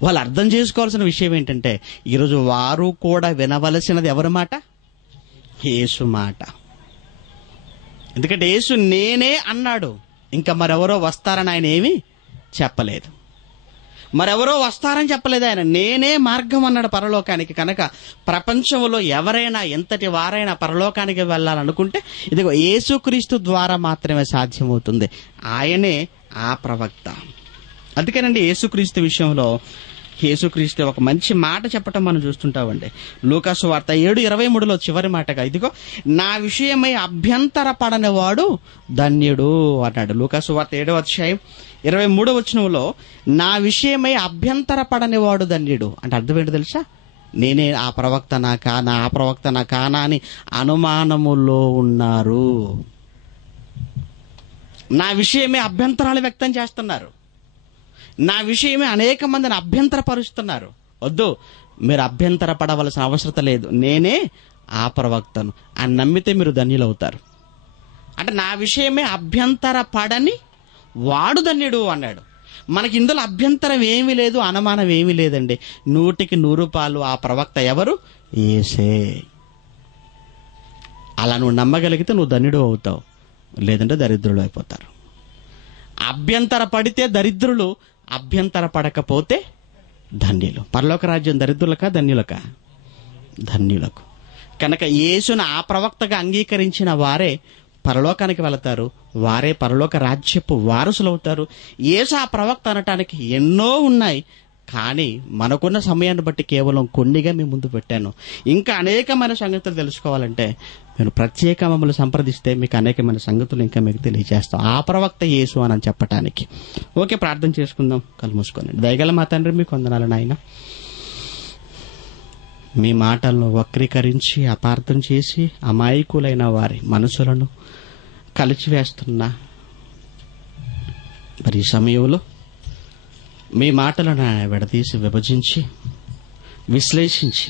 వాళ్ళు అర్థం చేసుకోవాల్సిన విషయం ఏంటంటే, ఈరోజు వారు కూడా వినవలసినది ఎవరి మాట? యేసు మాట. ఎందుకంటే యేసు నేనే అన్నాడు. ఇంకా మరెవరో వస్తారని ఆయన ఏమీ చెప్పలేదు. మరెవరో వస్తారని చెప్పలేదు ఆయన. నేనే మార్గం అన్నాడు పరలోకానికి. కనుక ప్రపంచంలో ఎవరైనా, ఎంతటి వారైనా పరలోకానికి వెళ్ళాలనుకుంటే ఇదిగో యేసుక్రీస్తు ద్వారా మాత్రమే సాధ్యమవుతుంది. ఆయనే ఆ ప్రవక్త. అందుకేనండి యేసుక్రీస్తు విషయంలో యేసుక్రీస్తు ఒక మంచి మాట చెప్పటం మనం చూస్తుంటామండి. లూకా సువార్త 7:23లో చివరి మాటగా, ఇదిగో నా విషయమై అభ్యంతర పడనివాడు ధన్యుడు అన్నాడు. లూకా సువార్త 7వ అధ్యాయం 23వ వచనంలో నా విషయమై అభ్యంతర పడనివాడు ధన్యుడు అంటే అర్థం ఏంటో తెలుసా? నేనే ఆ ప్రవక్త నా కానా, ఆ ప్రవక్త నా కానా అని అనుమానములో ఉన్నారు. నా విషయమే అభ్యంతరాలు వ్యక్తం చేస్తున్నారు. నా విషయమే అనేక మందిని అభ్యంతరపరుస్తున్నారు. వద్దు, మీరు అభ్యంతర పడవలసిన అవసరం లేదు. నేనే ఆ ప్రవక్తను అని నమ్మితే మీరు ధన్యులవుతారు. అంటే నా విషయమే అభ్యంతర పడని వాడు ధన్యుడు అన్నాడు. మనకి ఇందులో అభ్యంతరం ఏమీ లేదు, అనుమానం ఏమీ లేదండి. 100% ఆ ప్రవక్త ఎవరు? యేసే. అలా నువ్వు నమ్మగలిగితే నువ్వు ధన్యుడు అవుతావు, లేదంటే దరిద్రులు అయిపోతారు. అభ్యంతర పడితే దరిద్రులు, అభ్యంతర పడకపోతే ధన్యులు. పరలోక రాజ్యం దరిద్రులకా ధన్యులకా? ధన్యులకు. కనుక యేసును ఆ ప్రవక్తగా అంగీకరించిన వారే పరలోకానికి వెళతారు, వారే పరలోక రాజ్యపు వారసులవుతారు. యేసు ఆ ప్రవక్త అనటానికి ఎన్నో ఉన్నాయి, కానీ మనకున్న సమయాన్ని బట్టి కేవలం కొన్నిగా మీ ముందు పెట్టాను. ఇంకా అనేకమైన సంగతులు తెలుసుకోవాలంటే మీరు ప్రత్యేక మమ్మల్ని సంప్రదిస్తే మీకు అనేకమైన సంగతులు ఇంకా మీకు తెలియజేస్తాం. ఆ ప్రవక్త యేసు అని చెప్పటానికి. ఓకే, ప్రార్థన చేసుకుందాం. కళ్ళు మూసుకోండి. దయగల మా తండ్రి, మీకు వందనాలు నాయన. మీ మాటలను వక్రీకరించి అపార్థం చేసి అమాయకులైన వారి మనసులను కలిచివేస్తున్నా మరి ఈ సమయంలో మీ మాటలను విడదీసి విభజించి విశ్లేషించి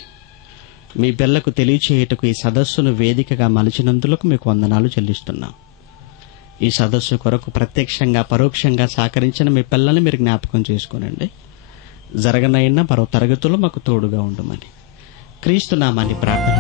మీ పిల్లకు తెలియచేయుటకు ఈ సదస్సును వేదికగా మలిచినందులకు మీకు వందనాలు చెల్లిస్తున్నాం. ఈ సదస్సు కొరకు ప్రత్యక్షంగా పరోక్షంగా సహకరించిన మీ పిల్లల్ని మీరు జ్ఞాపకం చేసుకోనండి. జరగనైనా మరో తరగతుల్లో మాకు తోడుగా ఉండమని క్రీస్తు నామాన్ని ప్రార్థన